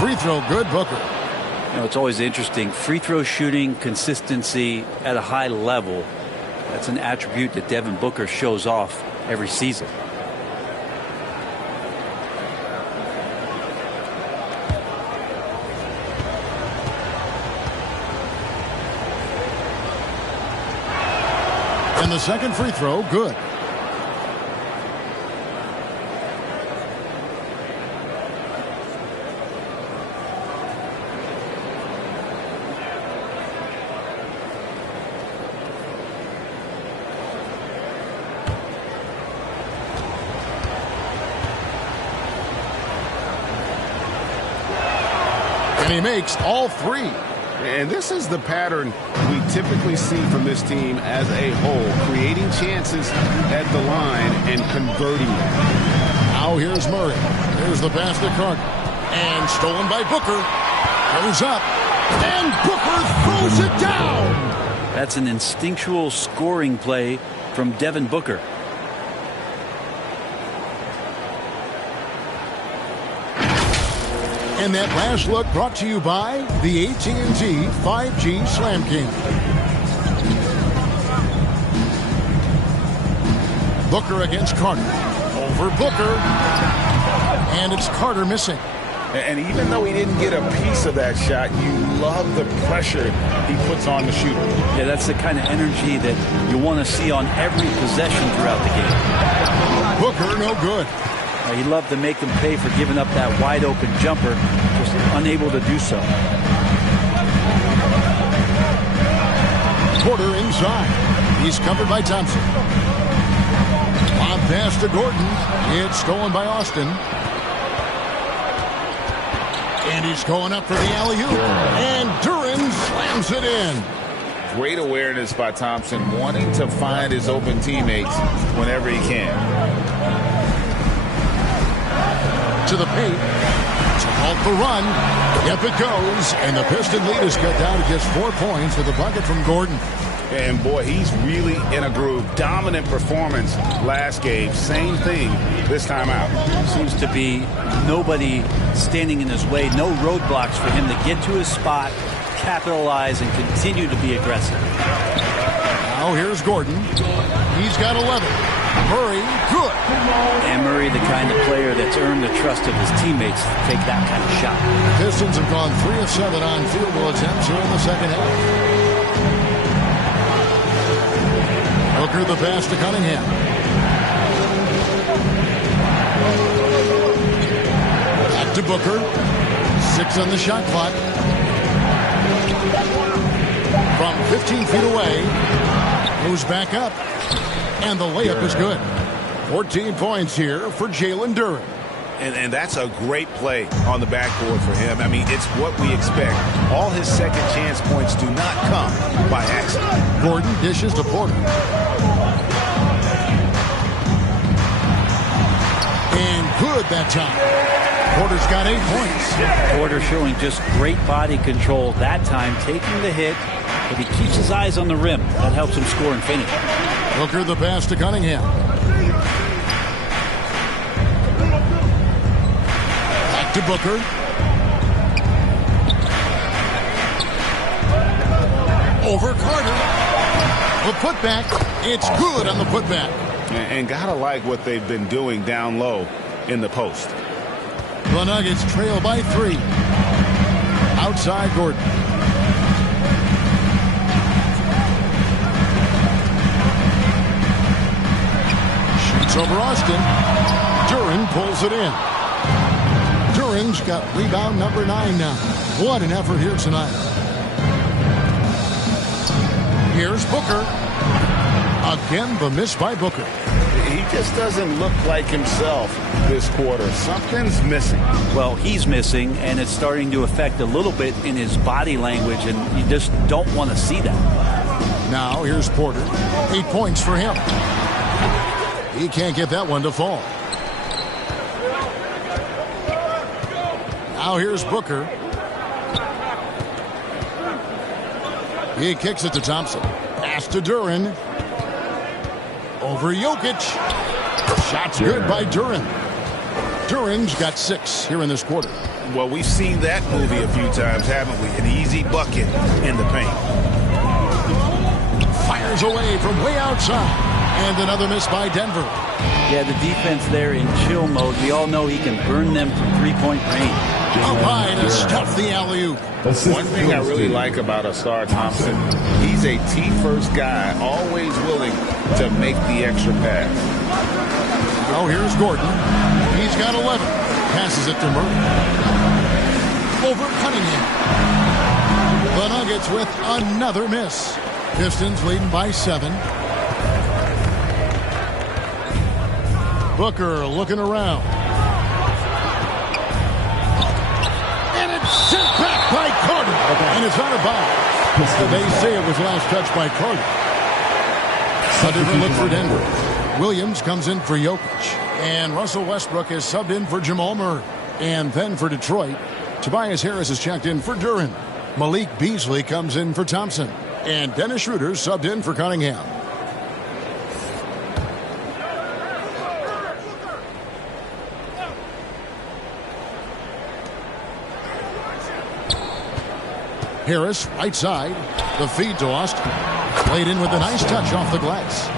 free throw good, Booker. You know, it's always interesting. Free throw shooting, consistency at a high level. That's an attribute that Devin Booker shows off every season. And the second free throw, good. And he makes all three. And this is the pattern we typically see from this team as a whole, creating chances at the line and converting them. Now here's Murray. There's the pass to Carter. And stolen by Booker. Goes up. And Booker throws it down. That's an instinctual scoring play from Devin Booker. And that last look brought to you by the AT&T 5G Slam King. Booker against Carter. Over Booker. And it's Carter missing. And even though he didn't get a piece of that shot, you love the pressure he puts on the shooter. Yeah, that's the kind of energy that you want to see on every possession throughout the game. Booker, no good. He loved to make them pay for giving up that wide open jumper, just unable to do so. Porter inside. He's covered by Thompson. Lob pass to Gordon. It's stolen by Austin. And he's going up for the alley-oop. And Duren slams it in. Great awareness by Thompson, wanting to find his open teammates whenever he can. To the paint. To halt the run. Yep, it goes. And the Piston lead is cut down to just 4 points with a bucket from Gordon. And boy, he's really in a groove. Dominant performance last game. Same thing this time out. Seems to be nobody standing in his way. No roadblocks for him to get to his spot, capitalize, and continue to be aggressive. Now here's Gordon. He's got 11. Murray, good. And Murray, the kind of player that's earned the trust of his teammates to take that kind of shot. The Pistons have gone 3 of 7 on field goal attempts here in the second half. Booker the pass to Cunningham. Back to Booker. 6 on the shot clock. From 15 feet away. Goes back up. And the layup is good. 14 points here for Jalen Duren. And that's a great play on the backboard for him. I mean, it's what we expect. All his second chance points do not come by accident. Gordon dishes to Porter. And good that time. Porter's got 8 points. Porter showing just great body control that time, taking the hit, but he keeps his eyes on the rim. That helps him score and finish. Booker the pass to Cunningham. Back to Booker. Over Carter. The putback. It's good on the putback. And gotta like what they've been doing down low in the post. The Nuggets trail by 3. Outside Gordon. Shoots over Austin. Duren pulls it in. Duren's got rebound number 9 now. What an effort here tonight. Here's Booker. Again, the miss by Booker. He just doesn't look like himself this quarter. Something's missing. Well, he's missing, and it's starting to affect a little bit in his body language, and you just don't want to see that. Now, here's Porter. 8 points for him. He can't get that one to fall. Now, here's Booker. He kicks it to Thompson. Pass to Duren. Over Jokic. Shot's good by Duren. Duren's got 6 here in this quarter. Well, we've seen that movie a few times, haven't we? An easy bucket in the paint. Fires away from way outside. And another miss by Denver. Yeah, the defense there in chill mode. We all know he can burn them from three-point range. Up high to stuff the alley-oop. One thing I really like about Asar Thompson, he's a T-first guy, always willing to make the extra pass. Oh, here's Gordon. He's got 11. Passes it to Murray. Over Cunningham. The Nuggets with another miss. Pistons leading by 7. Booker looking around. And it's sent back by Carter. And it's out of bounds. They say it was last touched by Carter. A different look for Denver. Williams comes in for Jokic. And Russell Westbrook is subbed in for Jamal Murray. And then for Detroit, Tobias Harris is checked in for Duren. Malik Beasley comes in for Thompson. And Dennis Schroeder subbed in for Cunningham. Harris, right side. The feed to Austin. Played in with a nice touch off the glass.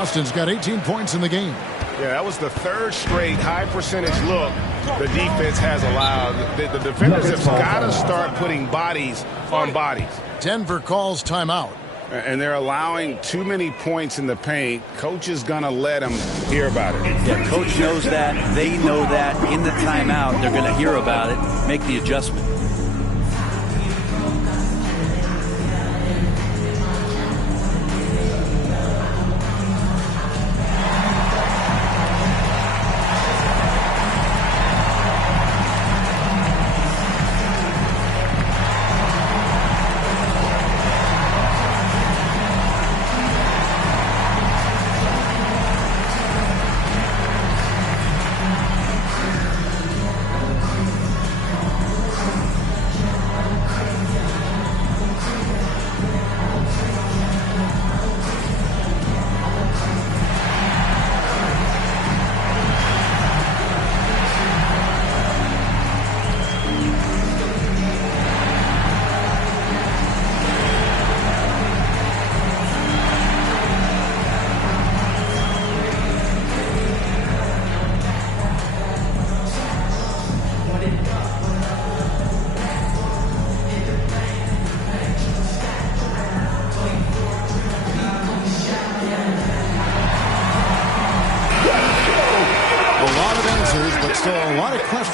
Austin's got 18 points in the game. Yeah, that was the third straight high-percentage look the defense has allowed. The defenders have got to start putting bodies on bodies. Denver calls timeout. And they're allowing too many points in the paint. Coach is going to let them hear about it. Yeah, coach knows that. They know that. In the timeout, they're going to hear about it, make the adjustment.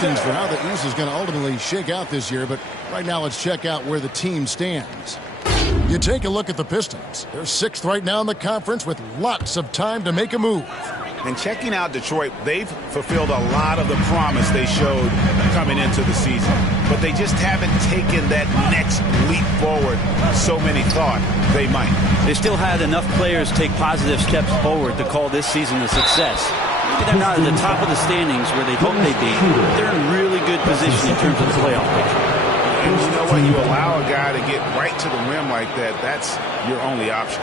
For how the East is going to ultimately shake out this year, but right now let's check out where the team stands. You take a look at the Pistons. They're 6th right now in the conference with lots of time to make a move. And checking out Detroit, they've fulfilled a lot of the promise they showed coming into the season. But they just haven't taken that next leap forward so many thought they might. They still had enough players take positive steps forward to call this season a success. Maybe they're not at the top of the standings where they hope they'd be. They're in really good position in terms of the playoff picture. And you know what? You allow a guy to get right to the rim like that, that's your only option.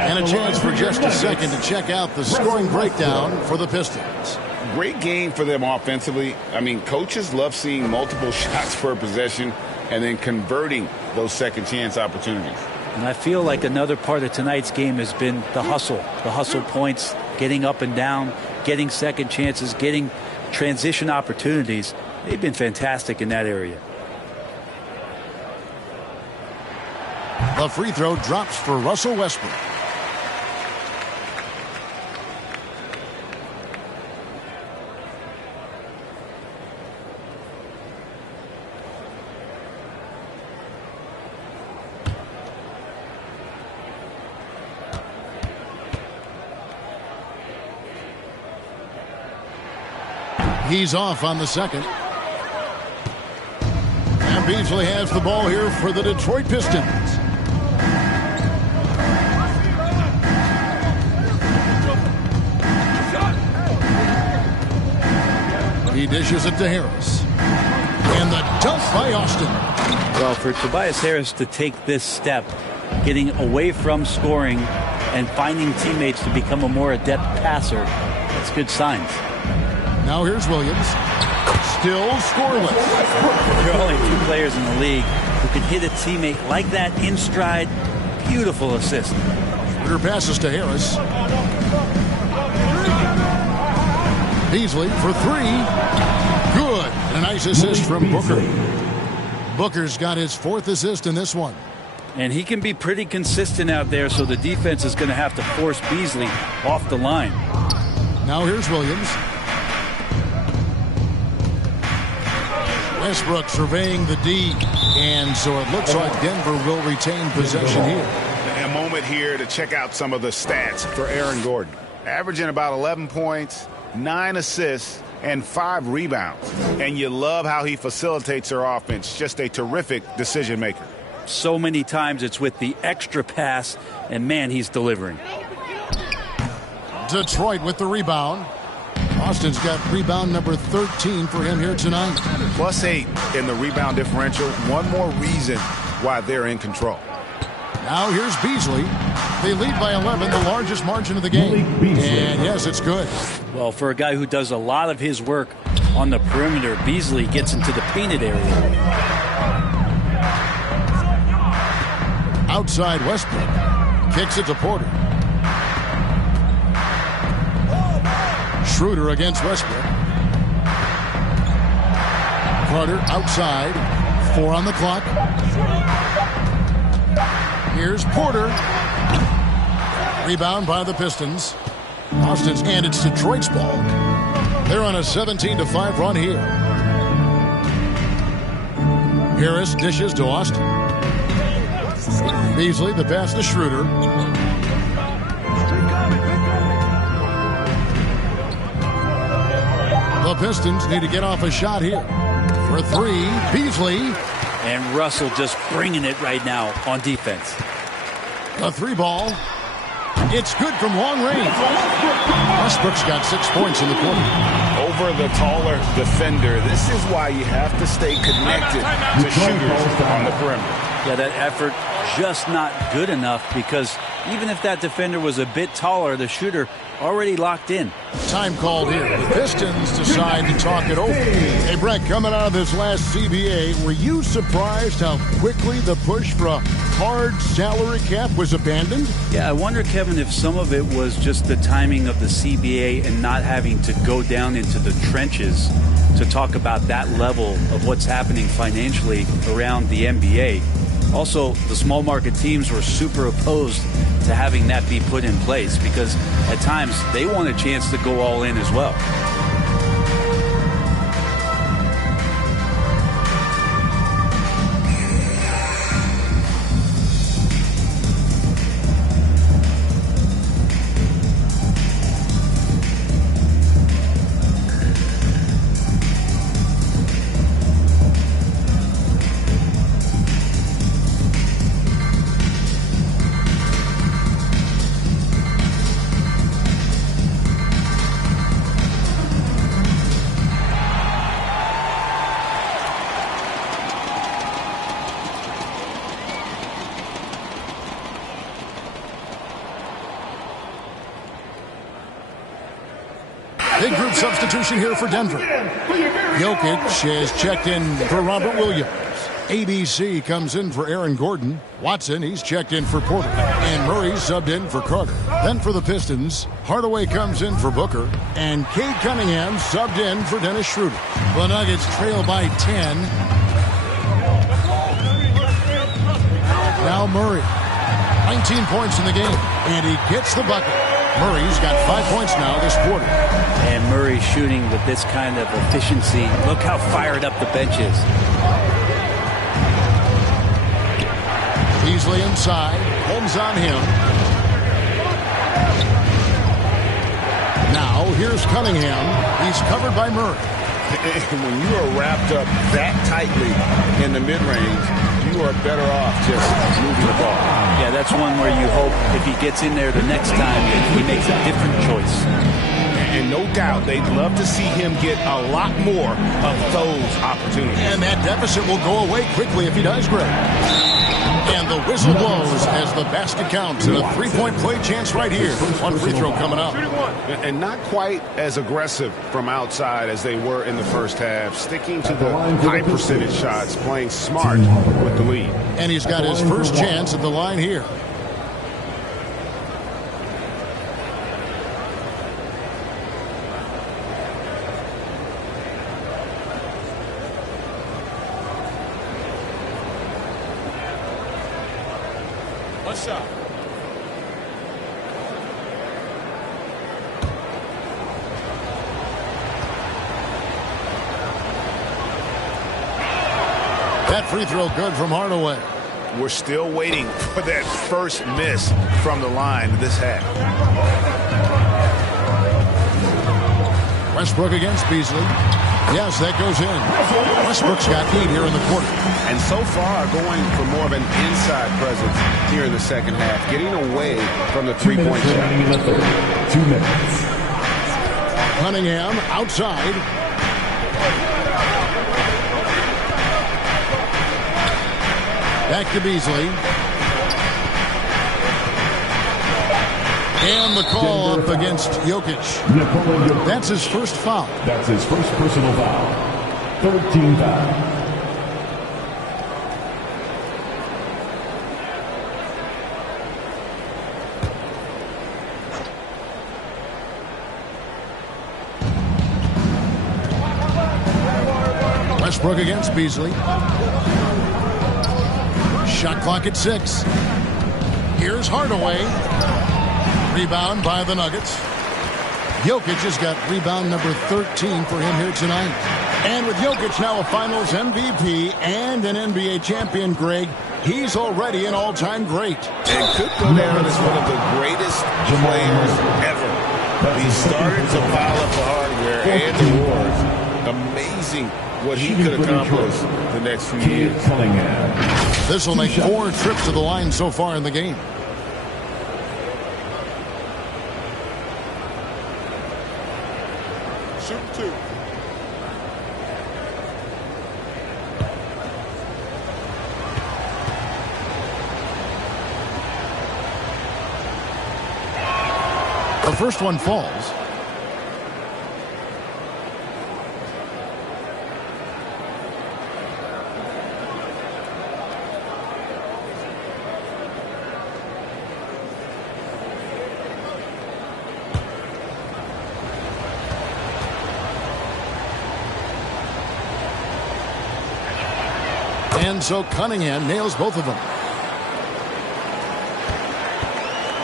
And a chance for just a second to check out the scoring breakdown for the Pistons. Great game for them offensively. I mean, coaches love seeing multiple shots per possession and then converting those second chance opportunities. And I feel like another part of tonight's game has been the hustle points, getting up and down, getting second chances, getting transition opportunities. They've been fantastic in that area. The free throw drops for Russell Westbrook. He's off on the second. And Beasley has the ball here for the Detroit Pistons. He dishes it to Harris. And the dunk by Austin. Well, for Tobias Harris to take this step, getting away from scoring and finding teammates to become a more adept passer, that's good signs. Now here's Williams. Still scoreless. There are only 2 players in the league who can hit a teammate like that in stride. Beautiful assist. Schroeder passes to Harris. Beasley for 3. Good. And a nice assist from Booker. Booker's got his 4th assist in this one. And he can be pretty consistent out there, so the defense is going to have to force Beasley off the line. Now here's Williams. Westbrook surveying the D. And so it looks like Denver will retain possession here. A moment here to check out some of the stats for Aaron Gordon. Averaging about 11 points, 9 assists, and 5 rebounds. And you love how he facilitates their offense. Just a terrific decision maker. So many times it's with the extra pass, and man, he's delivering. Detroit with the rebound. Austin's got rebound number 13 for him here tonight. +8 in the rebound differential. One more reason why they're in control. Now here's Beasley. They lead by 11, the largest margin of the game. And yes, it's good. Well, for a guy who does a lot of his work on the perimeter, Beasley gets into the painted area. Outside Westbrook. Kicks it to Porter. Schroeder against Westbrook. Carter outside. 4 on the clock. Here's Porter. Rebound by the Pistons. Austin's, and it's Detroit's ball. They're on a 17-5 run here. Harris dishes to Austin. Beasley, the pass to Schroeder. The Pistons need to get off a shot here. For 3, Beasley. And Russell just bringing it right now on defense. A 3 ball. It's good from long range. Westbrook's got 6 points in the quarter. Over the taller defender, this is why you have to stay connected to shooters on the perimeter. Yeah, that effort just not good enough, because even if that defender was a bit taller, the shooter already locked in. Time called here. The Pistons decide to talk it over. Hey, Brett, coming out of this last CBA, were you surprised how quickly the push for a hard salary cap was abandoned? Yeah, I wonder, Kevin, if some of it was just the timing of the CBA and not having to go down into the trenches to talk about that level of what's happening financially around the NBA. Also, the small market teams were super opposed to having that be put in place, because at times they want a chance to go all in as well. Big group substitution here for Denver. Jokic has checked in for Robert Williams. ABC comes in for Aaron Gordon. Watson, he's checked in for Porter. And Murray subbed in for Carter. Then for the Pistons, Hardaway comes in for Booker. And Cade Cunningham subbed in for Dennis Schroeder. The Nuggets trail by 10. Now Murray. 19 points in the game. And he gets the bucket. Murray's got 5 points now this quarter. And Murray shooting with this kind of efficiency. Look how fired up the bench is. Beasley inside. Holmes on him. Now here's Cunningham. He's covered by Murray. When you are wrapped up that tightly in the mid-range, you are better off just moving the ball. Yeah, that's one where you hope if he gets in there the next time that he makes a different choice. And no doubt they'd love to see him get a lot more of those opportunities. And that deficit will go away quickly if he does, Greg. And the whistle blows as the basket counts, and a three-point play chance right here. One free throw coming up. And not quite as aggressive from outside as they were in the first half, sticking to the high percentage shots, playing smart with the lead. And he's got his first chance at the line here. One shot. That free throw good from Hardaway. We're still waiting for that first miss from the line this half. Westbrook against Beasley. Yes, that goes in. Westbrook's got 8 here in the quarter. And so far going for more of an inside presence here in the second half, getting away from the three-point shot. 2 minutes. Cunningham outside. Back to Beasley. And the call up against Jokic. That's his first foul. That's his first personal foul. 13 foul. Westbrook against Beasley. Shot clock at 6. Here's Hardaway. Rebound by the Nuggets. Jokic has got rebound number 13 for him here tonight. And with Jokic now a Finals MVP and an NBA champion, Greg, he's already an all-time great. And could go down as one of the greatest players ever. He started to pile up the hardware and the awards. Amazing what he could accomplish the next few years. This will make 4 trips to the line so far in the game. Shoot 2. The first one falls. And so Cunningham nails both of them.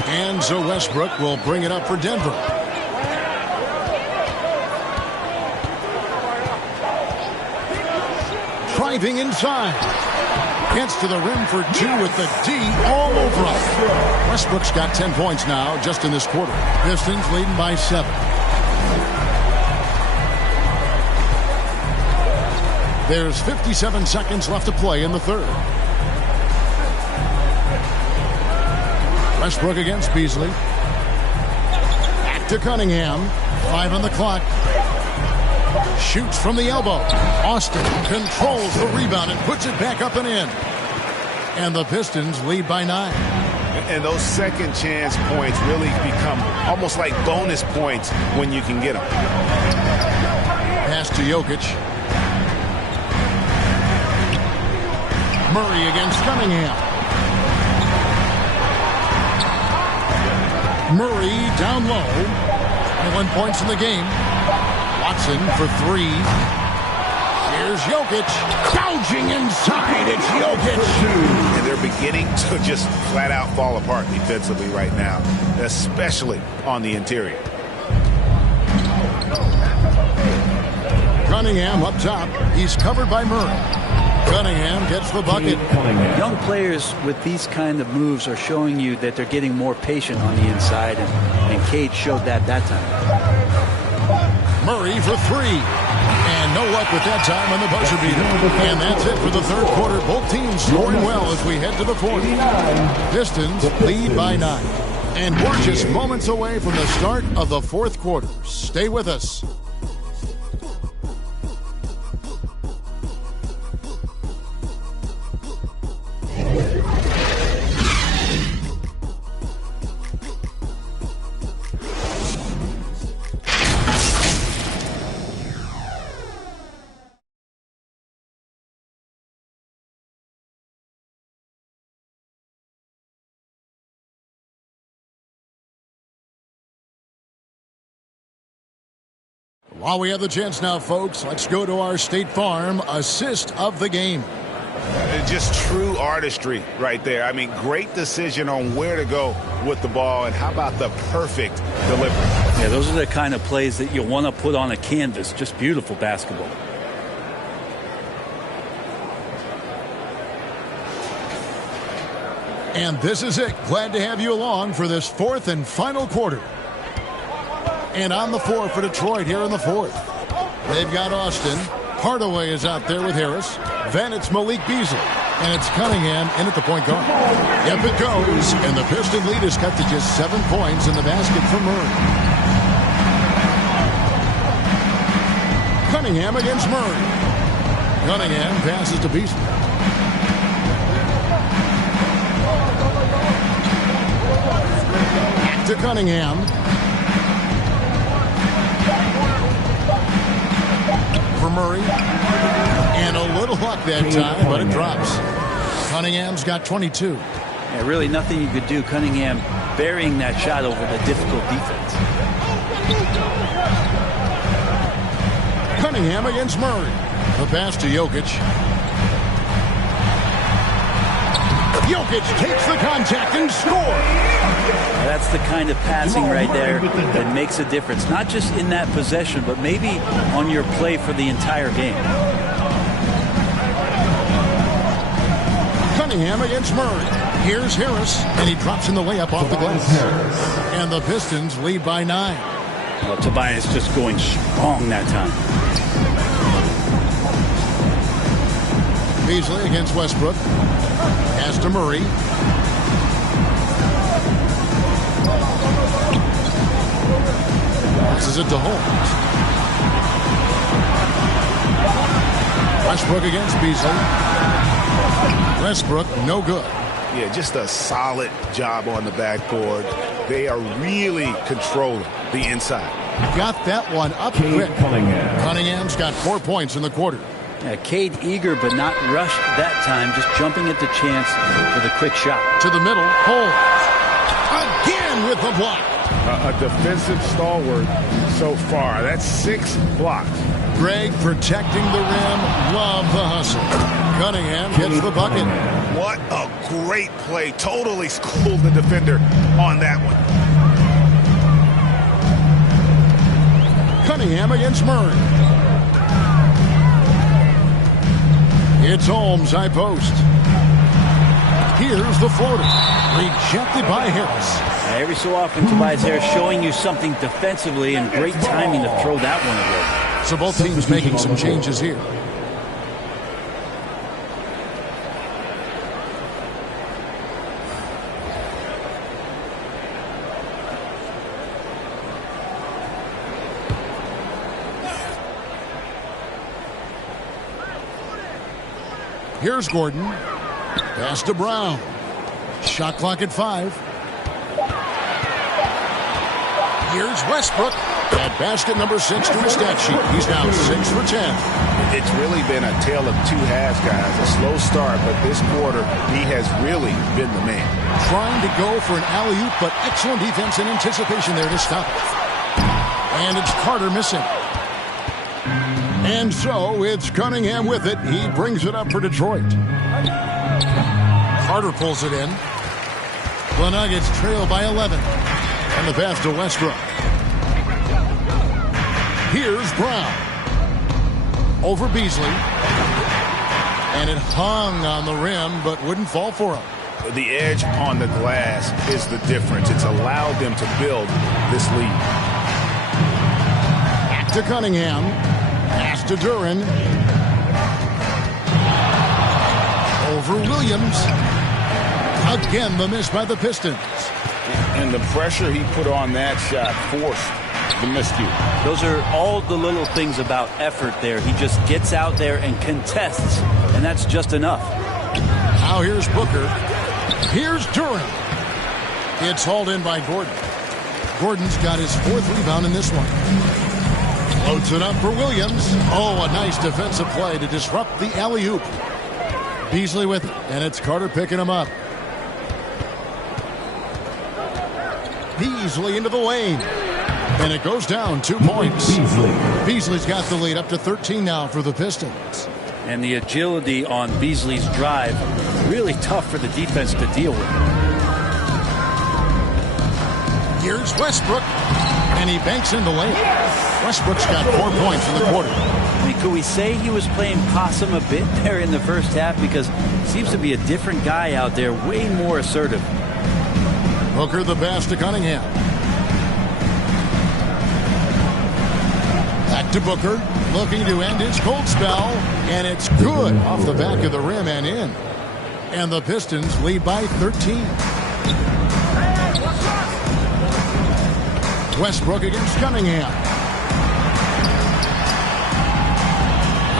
And so Westbrook will bring it up for Denver. Driving inside. Gets to the rim for 2 with the D all over him. Westbrook's got 10 points now just in this quarter. Pistons leading by 7. There's 57 seconds left to play in the third. Westbrook against Beasley. Back to Cunningham. 5 on the clock. Shoots from the elbow. Austin controls the rebound and puts it back up and in. And the Pistons lead by 9. And those second chance points really become almost like bonus points when you can get them. Pass to Jokic. Murray against Cunningham. Murray down low. 21 points in the game. Watson for 3. Here's Jokic. Gouging inside. It's Jokic. And they're beginning to just flat out fall apart defensively right now, especially on the interior. Cunningham up top. He's covered by Murray. Cunningham gets the bucket. Young players with these kind of moves are showing you that they're getting more patient on the inside, and Cade showed that time. Murray for 3. And no luck with that time on the buzzer beater. And that's it for the third quarter. Both teams scoring well as we head to the fourth. Pistons lead by 9. And we're just moments away from the start of the fourth quarter. Stay with us. While we have the chance now, folks, let's go to our State Farm assist of the game. Just true artistry right there. I mean, great decision on where to go with the ball, and how about the perfect delivery? Yeah, those are the kind of plays that you want to put on a canvas. Just beautiful basketball. And this is it. Glad to have you along for this fourth and final quarter. And on the floor for Detroit here in the fourth. They've got Austin. Hardaway is out there with Harris. Then it's Malik Beasley. And it's Cunningham in at the point guard. Yep, it goes. And the Piston lead is cut to just 7 points in the basket for Murray. Cunningham against Murray. Cunningham passes to Beasley. To Cunningham. For Murray. And a little luck that time, but it drops. Cunningham's got 22. Yeah, really nothing you could do. Cunningham burying that shot over the difficult defense. Cunningham against Murray. The pass to Jokic. Jokic takes the contact and scores. That's the kind of passing right there that makes a difference. Not just in that possession, but maybe on your play for the entire game. Cunningham against Murray. Here's Harris, and he drops in the layup off the glass. And the Pistons lead by 9. Well, Tobias just going strong that time. Beasley against Westbrook. Pass to Murray. Passes it to Holmes. Westbrook against Beasley. Westbrook, no good. Yeah, just a solid job on the backboard. They are really controlling the inside. Got that one up quick. Cunningham's got 4 points in the quarter. Yeah, Cade eager but not rushed that time, just jumping at the chance for the quick shot. To the middle, Holmes. Again with the block. A defensive stalwart so far. That's 6 blocks. Greg protecting the rim. Love the hustle. Cunningham gets the bucket. What a great play. Totally schooled the defender on that one. Cunningham against Murray. It's Holmes, high post. Here's the floater. Rejected by Harris. Every so often, Tobias Harris showing you something defensively, and great timing to throw that one away. So both teams making some changes here. Here's Gordon. Pass to Brown. Shot clock at 5. Here's Westbrook. At basket number 6 to his stat sheet. He's now 6 for 10. It's really been a tale of 2 halves, guys. A slow start, but this quarter, he has really been the man. Trying to go for an alley-oop, but excellent defense and anticipation there to stop it. And it's Carter missing. And so it's Cunningham with it. He brings it up for Detroit. Carter pulls it in. The Nuggets trail by 11. And the pass to Westbrook. Here's Brown. Over Beasley. And it hung on the rim, but wouldn't fall for him. The edge on the glass is the difference. It's allowed them to build this lead. Back to Cunningham. Pass to Duran. Over Williams. Again, the miss by the Pistons. And the pressure he put on that shot forced the miscue. Those are all the little things about effort there. He just gets out there and contests, and that's just enough. Now here's Booker. Here's Duran. It's hauled in by Gordon. Gordon's got his 4th rebound in this one. Loads it up for Williams. Oh, a nice defensive play to disrupt the alley-oop. Beasley with it, and it's Carter picking him up. Beasley into the lane. And it goes down 2 points. Beasley's got the lead up to 13 now for the Pistons. And the agility on Beasley's drive, really tough for the defense to deal with. Here's Westbrook, and he banks in the lane. Westbrook's got 4 points in the quarter. I mean, could we say he was playing possum a bit there in the first half? Because he seems to be a different guy out there, way more assertive. Booker the pass to Cunningham. Back to Booker, looking to end his cold spell, and it's good off the back of the rim and in. And the Pistons lead by 13. Westbrook against Cunningham.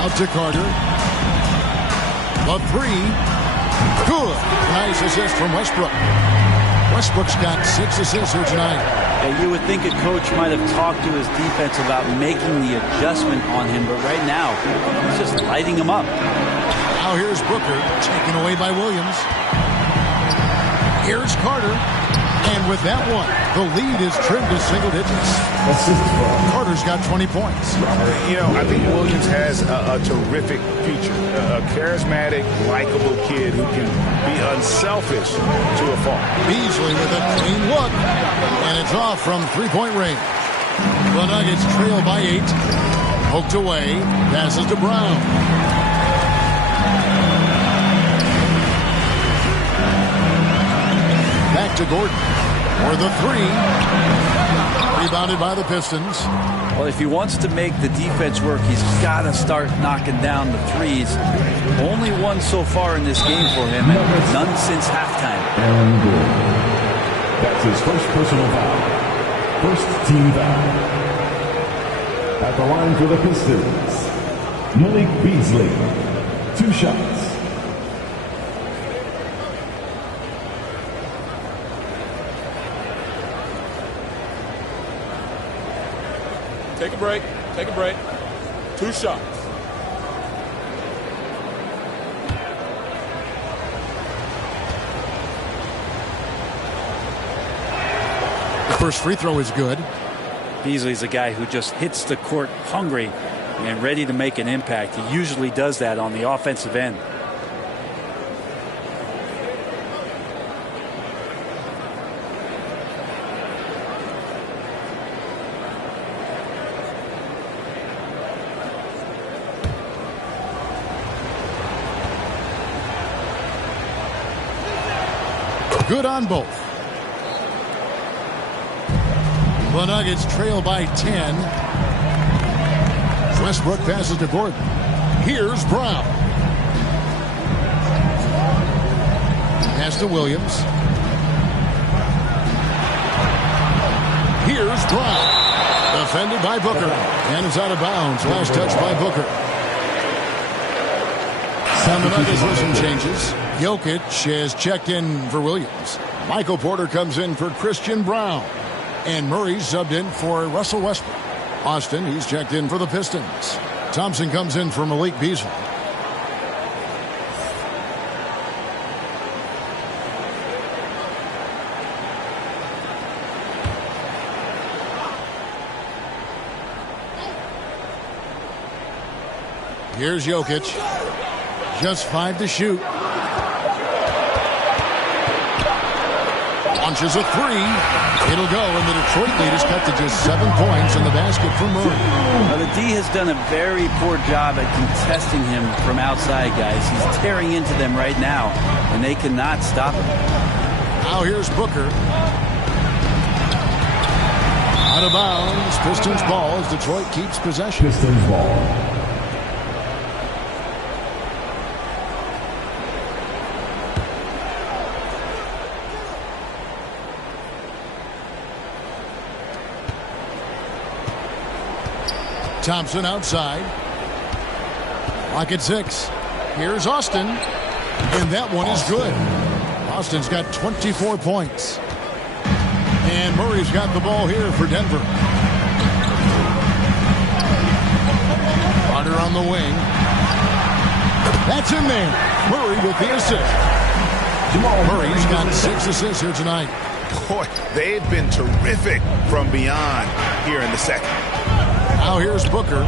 Out to Carter. The three. Good. Nice assist from Westbrook. Westbrook's got 6 assists here tonight. Yeah, you would think a coach might have talked to his defense about making the adjustment on him, but right now, he's just lighting him up. Now here's Booker, taken away by Williams. Here's Carter. And with that one, the lead is trimmed to single digits. Carter's got 20 points. You know, I think Williams has a terrific future. A charismatic, likable kid who can be unselfish to a fault. Beasley with a clean look. And it's off from three-point range. The Nuggets trail by 8. Poked away. Passes to Brown. Back to Gordon. For the three. Rebounded by the Pistons. Well, if he wants to make the defense work, he's got to start knocking down the threes. Only one so far in this game for him, and none since halftime. And good. That's his first personal foul. First team foul. At the line for the Pistons, Malik Beasley. 2 shots. Take a break. Take a break. 2 shots. The first free throw is good. Beasley's a guy who just hits the court hungry and ready to make an impact. He usually does that on the offensive end. Good on both. The Nuggets trail by 10. Westbrook passes to Gordon. Here's Brown. Pass to Williams. Here's Brown. Defended by Booker. And it's out of bounds. Last touch by Booker. And the Nuggets with some changes. Jokic is checked in for Williams. Michael Porter comes in for Christian Brown. And Murray subbed in for Russell Westbrook. Austin, he's checked in for the Pistons. Thompson comes in for Malik Beasley. Here's Jokic. Just 5 to shoot. Launches a 3. It'll go, and the Detroit lead is cut to just 7 points in the basket for Murray. Now, the D has done a very poor job at contesting him from outside, guys. He's tearing into them right now, and they cannot stop him. Now here's Booker. Out of bounds. Pistons ball as Detroit keeps possession. Pistons ball. Thompson outside. Lock at 6. Here's Austin. And that one is good. Austin's got 24 points. And Murray's got the ball here for Denver. Carter on the wing. That's in there. Murray with the assist. Murray's got 6 assists here tonight. Boy, they've been terrific from beyond here in the second. Now here's Booker.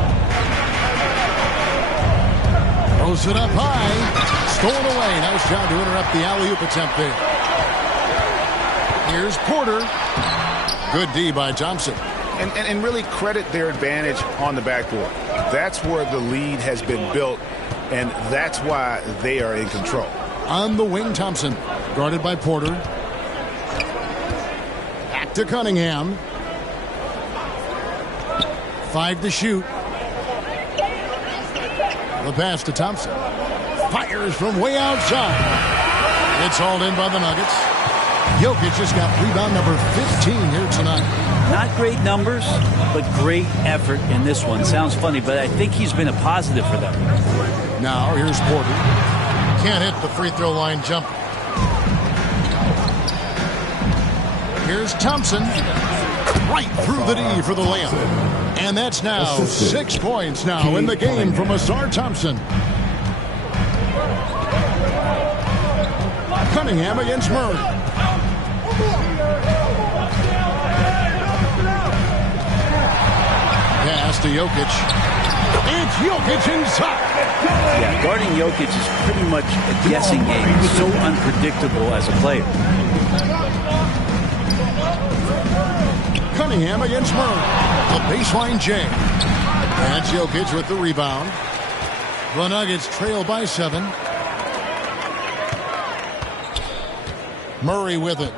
Throws it up high. Stolen away. Nice job to interrupt the alley-oop attempt there. Here's Porter. Good D by Thompson. And really credit their advantage on the backboard. That's where the lead has been built, and that's why they are in control. On the wing, Thompson. Guarded by Porter. Back to Cunningham. 5 to shoot. The pass to Thompson. Fires from way outside. It's hauled in by the Nuggets. Jokic just got rebound number 15 here tonight. Not great numbers, but great effort in this one. Sounds funny, but I think he's been a positive for them. Now here's Porter. Can't hit the free throw line jumper. Here's Thompson. Right through the D for the layup. And that's now 6 points now in the game from Asar Thompson. Cunningham against Murray. Pass to Jokic. It's Jokic inside. Yeah, guarding Jokic is pretty much a guessing game. He's so unpredictable as a player. Cunningham against Murray. A baseline J. That's Jokic with the rebound. The Nuggets trail by 7. Murray with it.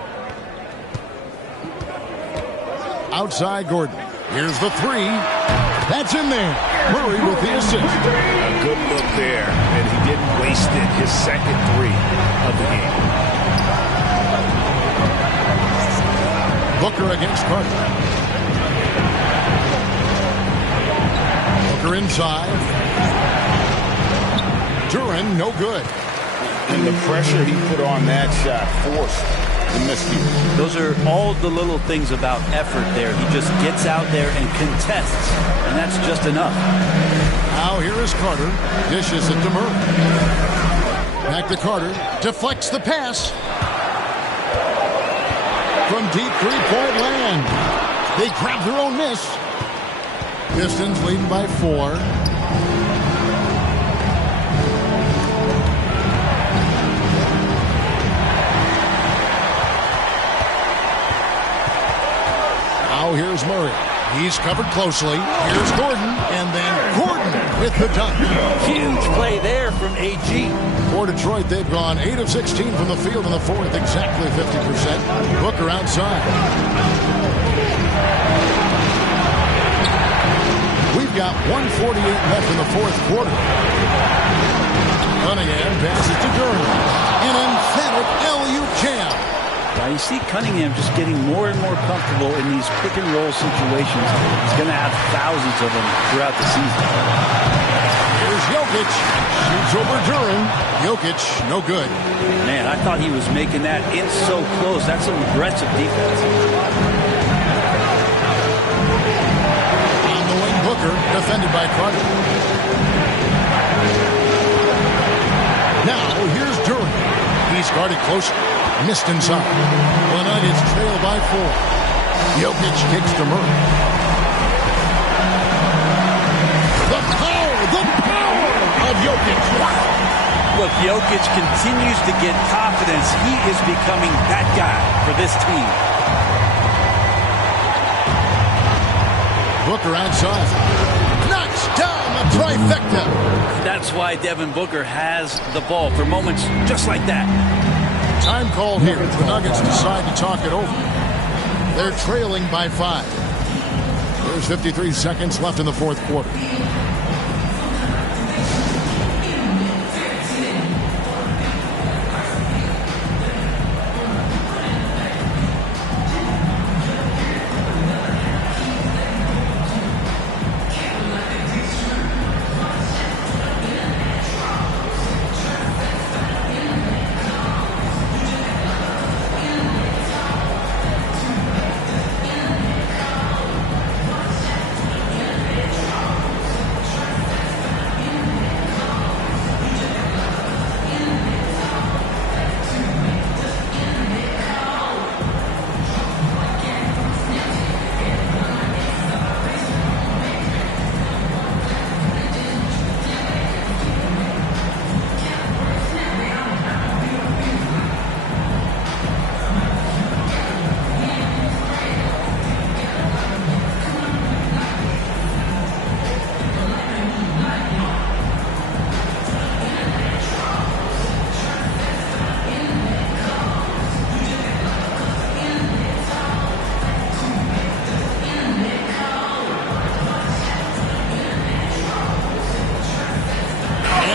Outside Gordon. Here's the 3. That's in there. Murray with the assist. A good look there, and he didn't waste it. His second 3 of the game. Booker against Carter. Booker inside. Duran, no good. And the pressure he put on that shot forced the miscue. Those are all the little things about effort there. He just gets out there and contests, and that's just enough. Now here is Carter. Dishes it to Murray. Back to Carter. Deflects the pass. From deep three-point land. They grab their own miss. Pistons leading by 4. Now here's Murray. He's covered closely. Here's Gordon, and then Gordon with the dunk. Huge play there from AG. For Detroit, they've gone 8 of 16 from the field in the fourth, exactly 50%. Booker outside. We've got 1:48 left in the fourth quarter. Cunningham passes to Duran. An emphatic alley-oop jam. Now you see Cunningham just getting more and more comfortable in these pick-and-roll situations. He's going to have thousands of them throughout the season. Here's Jokic. Shoots over Duran. Jokic, no good. Man, I thought he was making that in so close. That's some aggressive defense. On the wing, Booker, defended by Carter. Now, here's Duran. He's guarded closely. Missed inside. The Nuggets trail by 4. Jokic kicks to Murray. The power of Jokic. Look, Jokic continues to get confidence. He is becoming that guy for this team. Booker outside. Knocks down the trifecta. That's why Devin Booker has the ball for moments just like that. Time called here. The Nuggets decide to talk it over. They're trailing by 5. There's 53 seconds left in the fourth quarter.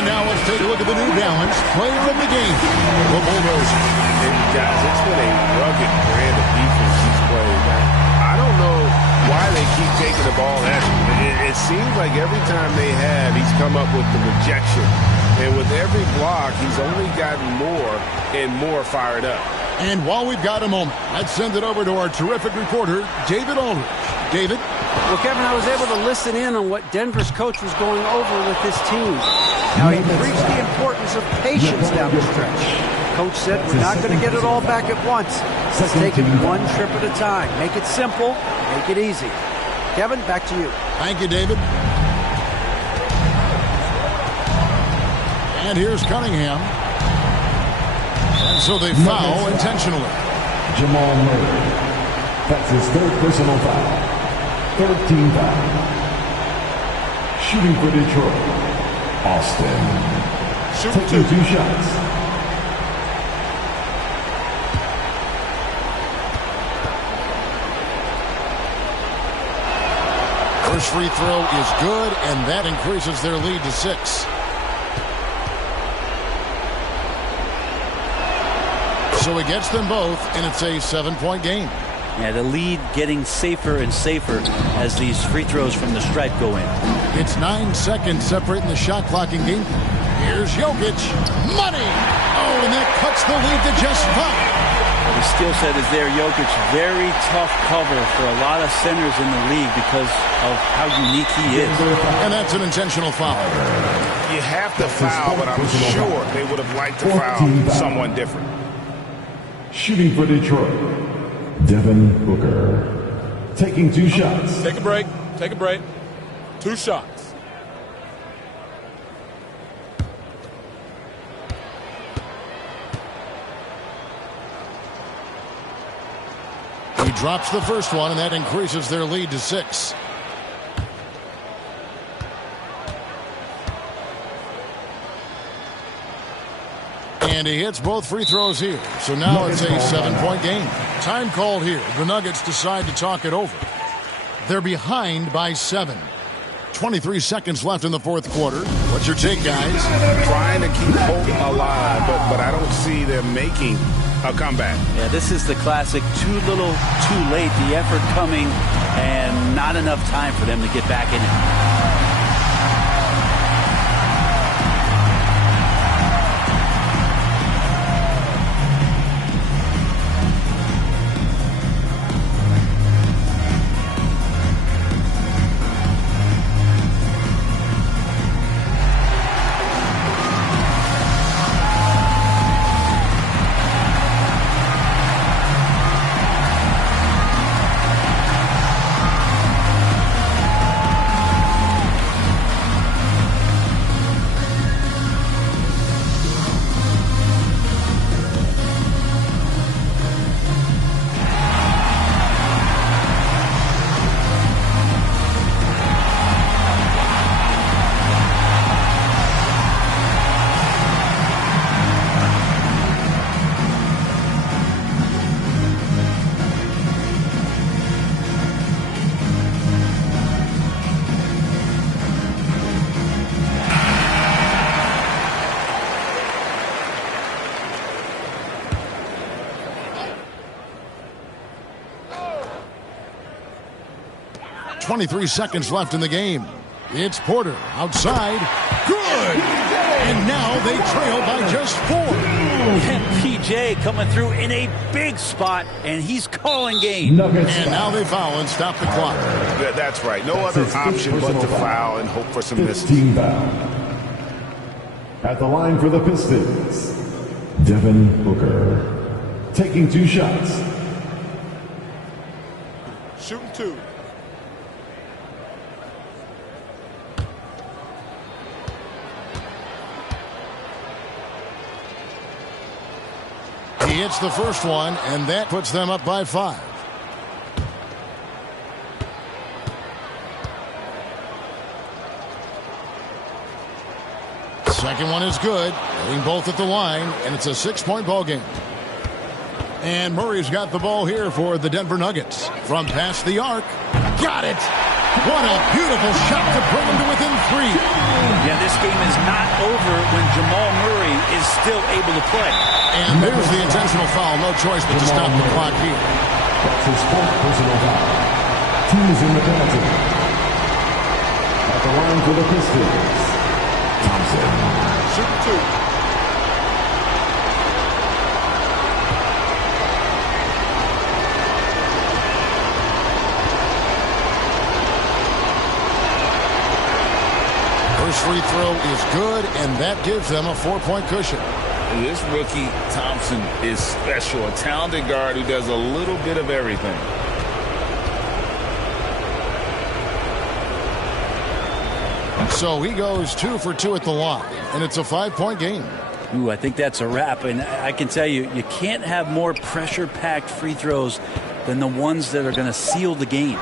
And now let's take a look at the New Balance player of the game, the Bulldozer. And guys, it's been a rugged brand of defense he's played. I don't know why they keep taking the ball at him. It seems like every time they have, he's come up with the rejection. And with every block, he's only gotten more and more fired up. And while we've got a moment, let's send it over to our terrific reporter, David Aldridge. David? Well, Kevin, I was able to listen in on what Denver's coach was going over with his team. Now, he preached the importance of patience down the stretch. Coach said we're not going to get it all back at once. Let's take it one trip at a time. Make it simple, make it easy. Kevin, back to you. Thank you, David. And here's Cunningham. And so they foul intentionally. Jamal Murray. That's his third personal foul. Third team foul. Shooting for Detroit. Austin. Taking 2 shots. First free throw is good, and that increases their lead to 6. So it gets them both, and it's a 7-point game. Yeah, the lead getting safer and safer as these free throws from the stripe go in. It's 9 seconds separating the shot clock in game. Here's Jokic. Money! Oh, and that cuts the lead to just 5. Well, the skill set is there. Jokic, very tough cover for a lot of centers in the league because of how unique he is. And that's an intentional foul. You have to foul, but I'm sure they would have liked to foul someone different. Shooting for Detroit. Devin Booker. Taking 2 shots. Take a break. Take a break. 2 shots. He drops the first one, and that increases their lead to 6. And he hits both free throws here. So now it's a 7-point game. Time called here. The Nuggets decide to talk it over. They're behind by 7. 23 seconds left in the fourth quarter. What's your take, guys? Trying to keep hope alive, but I don't see them making a comeback. Yeah, this is the classic too little, too late. The effort coming and not enough time for them to get back in it. .23 seconds left in the game. It's Porter outside. Good! And now they trail by just 4. And PJ coming through in a big spot, and he's calling game. And now they foul and stop the clock. That's right. No other option but to foul and hope for some misses. Team foul. At the line for the Pistons, Devin Booker. Taking 2 shots. Shooting 2. He hits the first one, and that puts them up by 5. Second one is good. Hitting both at the line, and it's a 6-point ball game. And Murray's got the ball here for the Denver Nuggets. From past the arc. Got it! What a beautiful shot to bring him to within 3. Yeah, this game is not over still able to play. And there's the intentional foul. No choice but to stop the clock here. That's his fourth personal foul. Teams in the penalty. At the line for the Pistons, Thompson. Shoot two. First free throw is good, and that gives them a 4-point cushion. This rookie, Thompson, is special. A talented guard who does a little bit of everything. So he goes 2 for 2 at the line, and it's a 5-point game. Ooh, I think that's a wrap. And I can tell you, you can't have more pressure-packed free throws than the ones that are going to seal the game.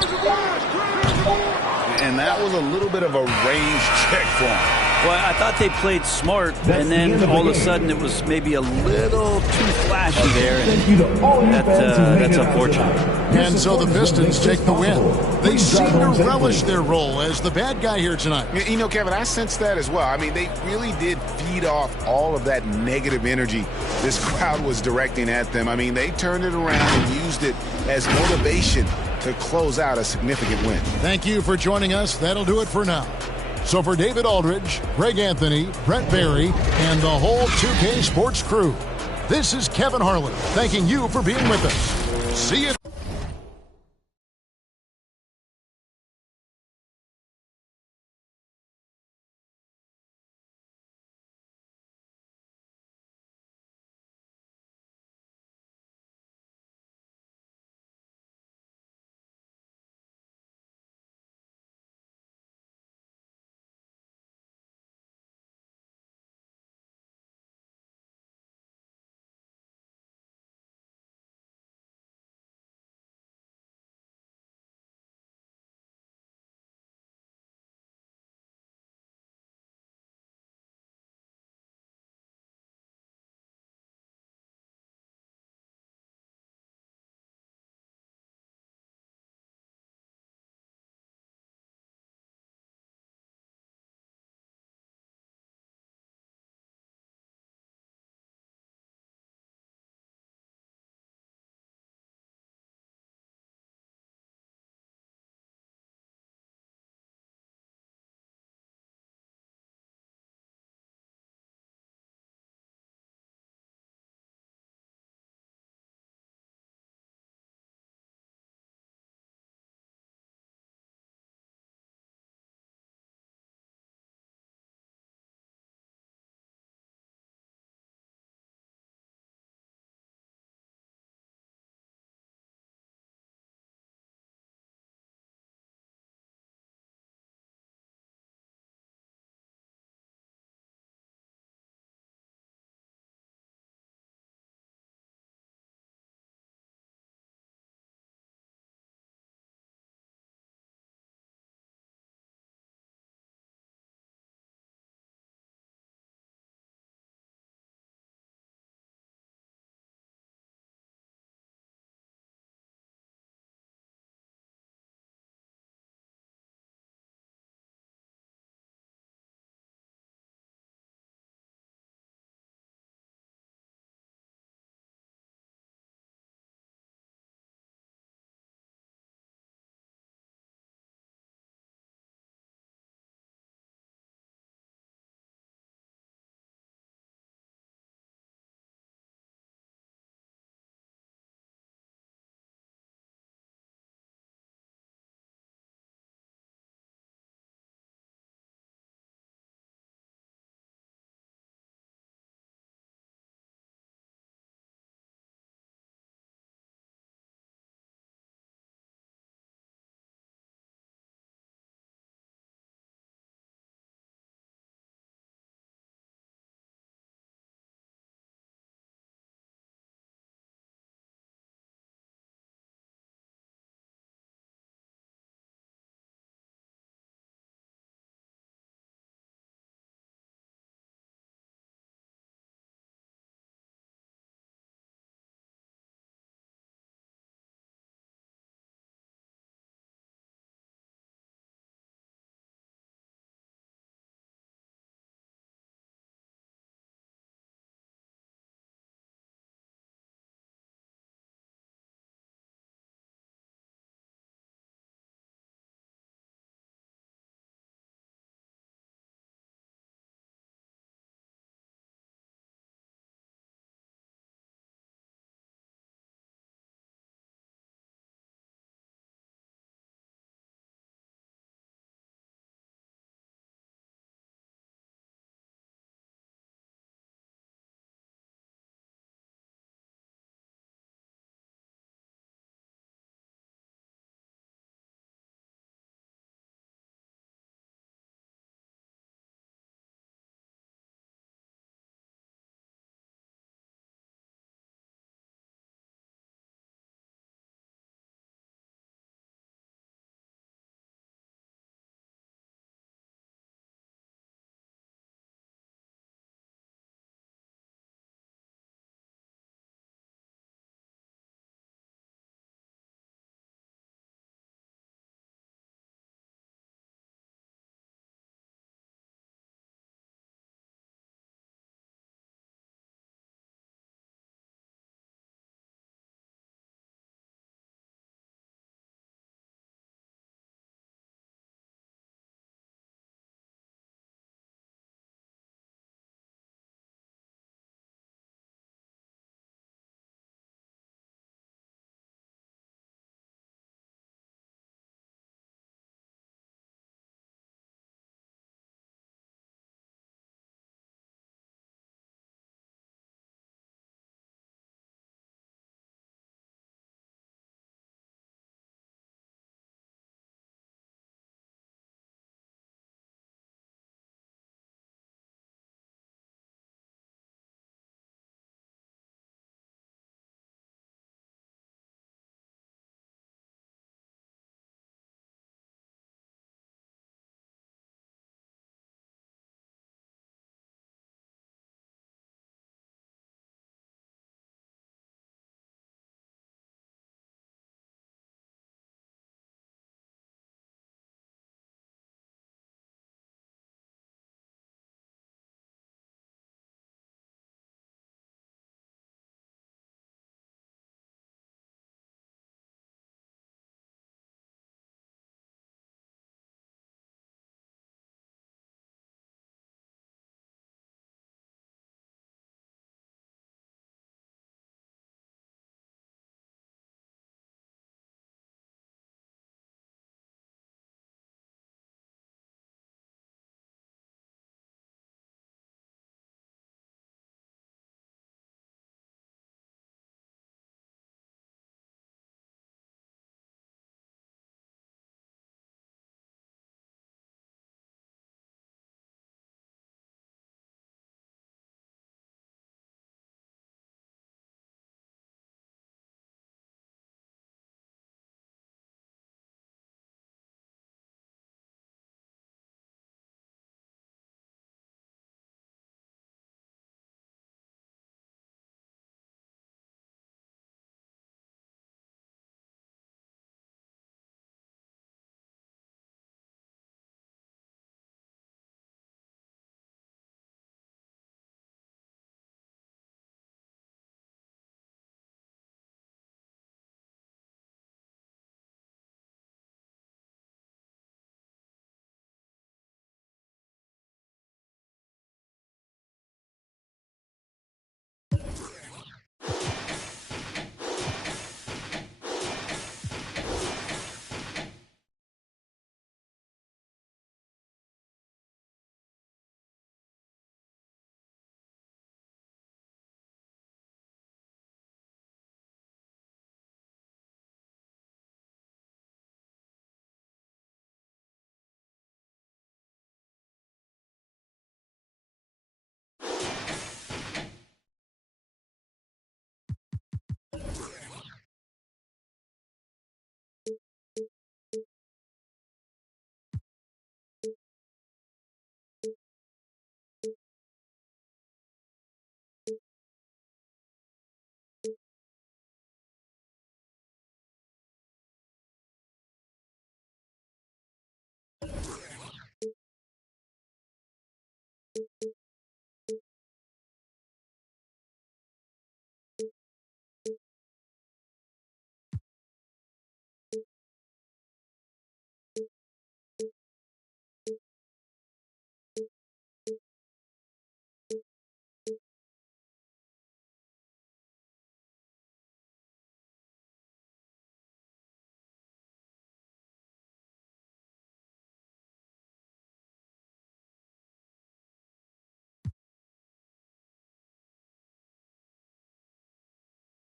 And that was a little bit of a range check for him. Well, I thought they played smart, and then all of a sudden it was maybe a little too flashy there, and that's unfortunate. And so the Pistons take the win. They seem to relish their role as the bad guy here tonight. You know, Kevin, I sense that as well. I mean, they really did feed off all of that negative energy this crowd was directing at them. I mean, they turned it around and used it as motivation to close out a significant win. Thank you for joining us. That'll do it for now. So for David Aldridge, Greg Anthony, Brent Barry, and the whole 2K Sports crew, this is Kevin Harlan thanking you for being with us. See you.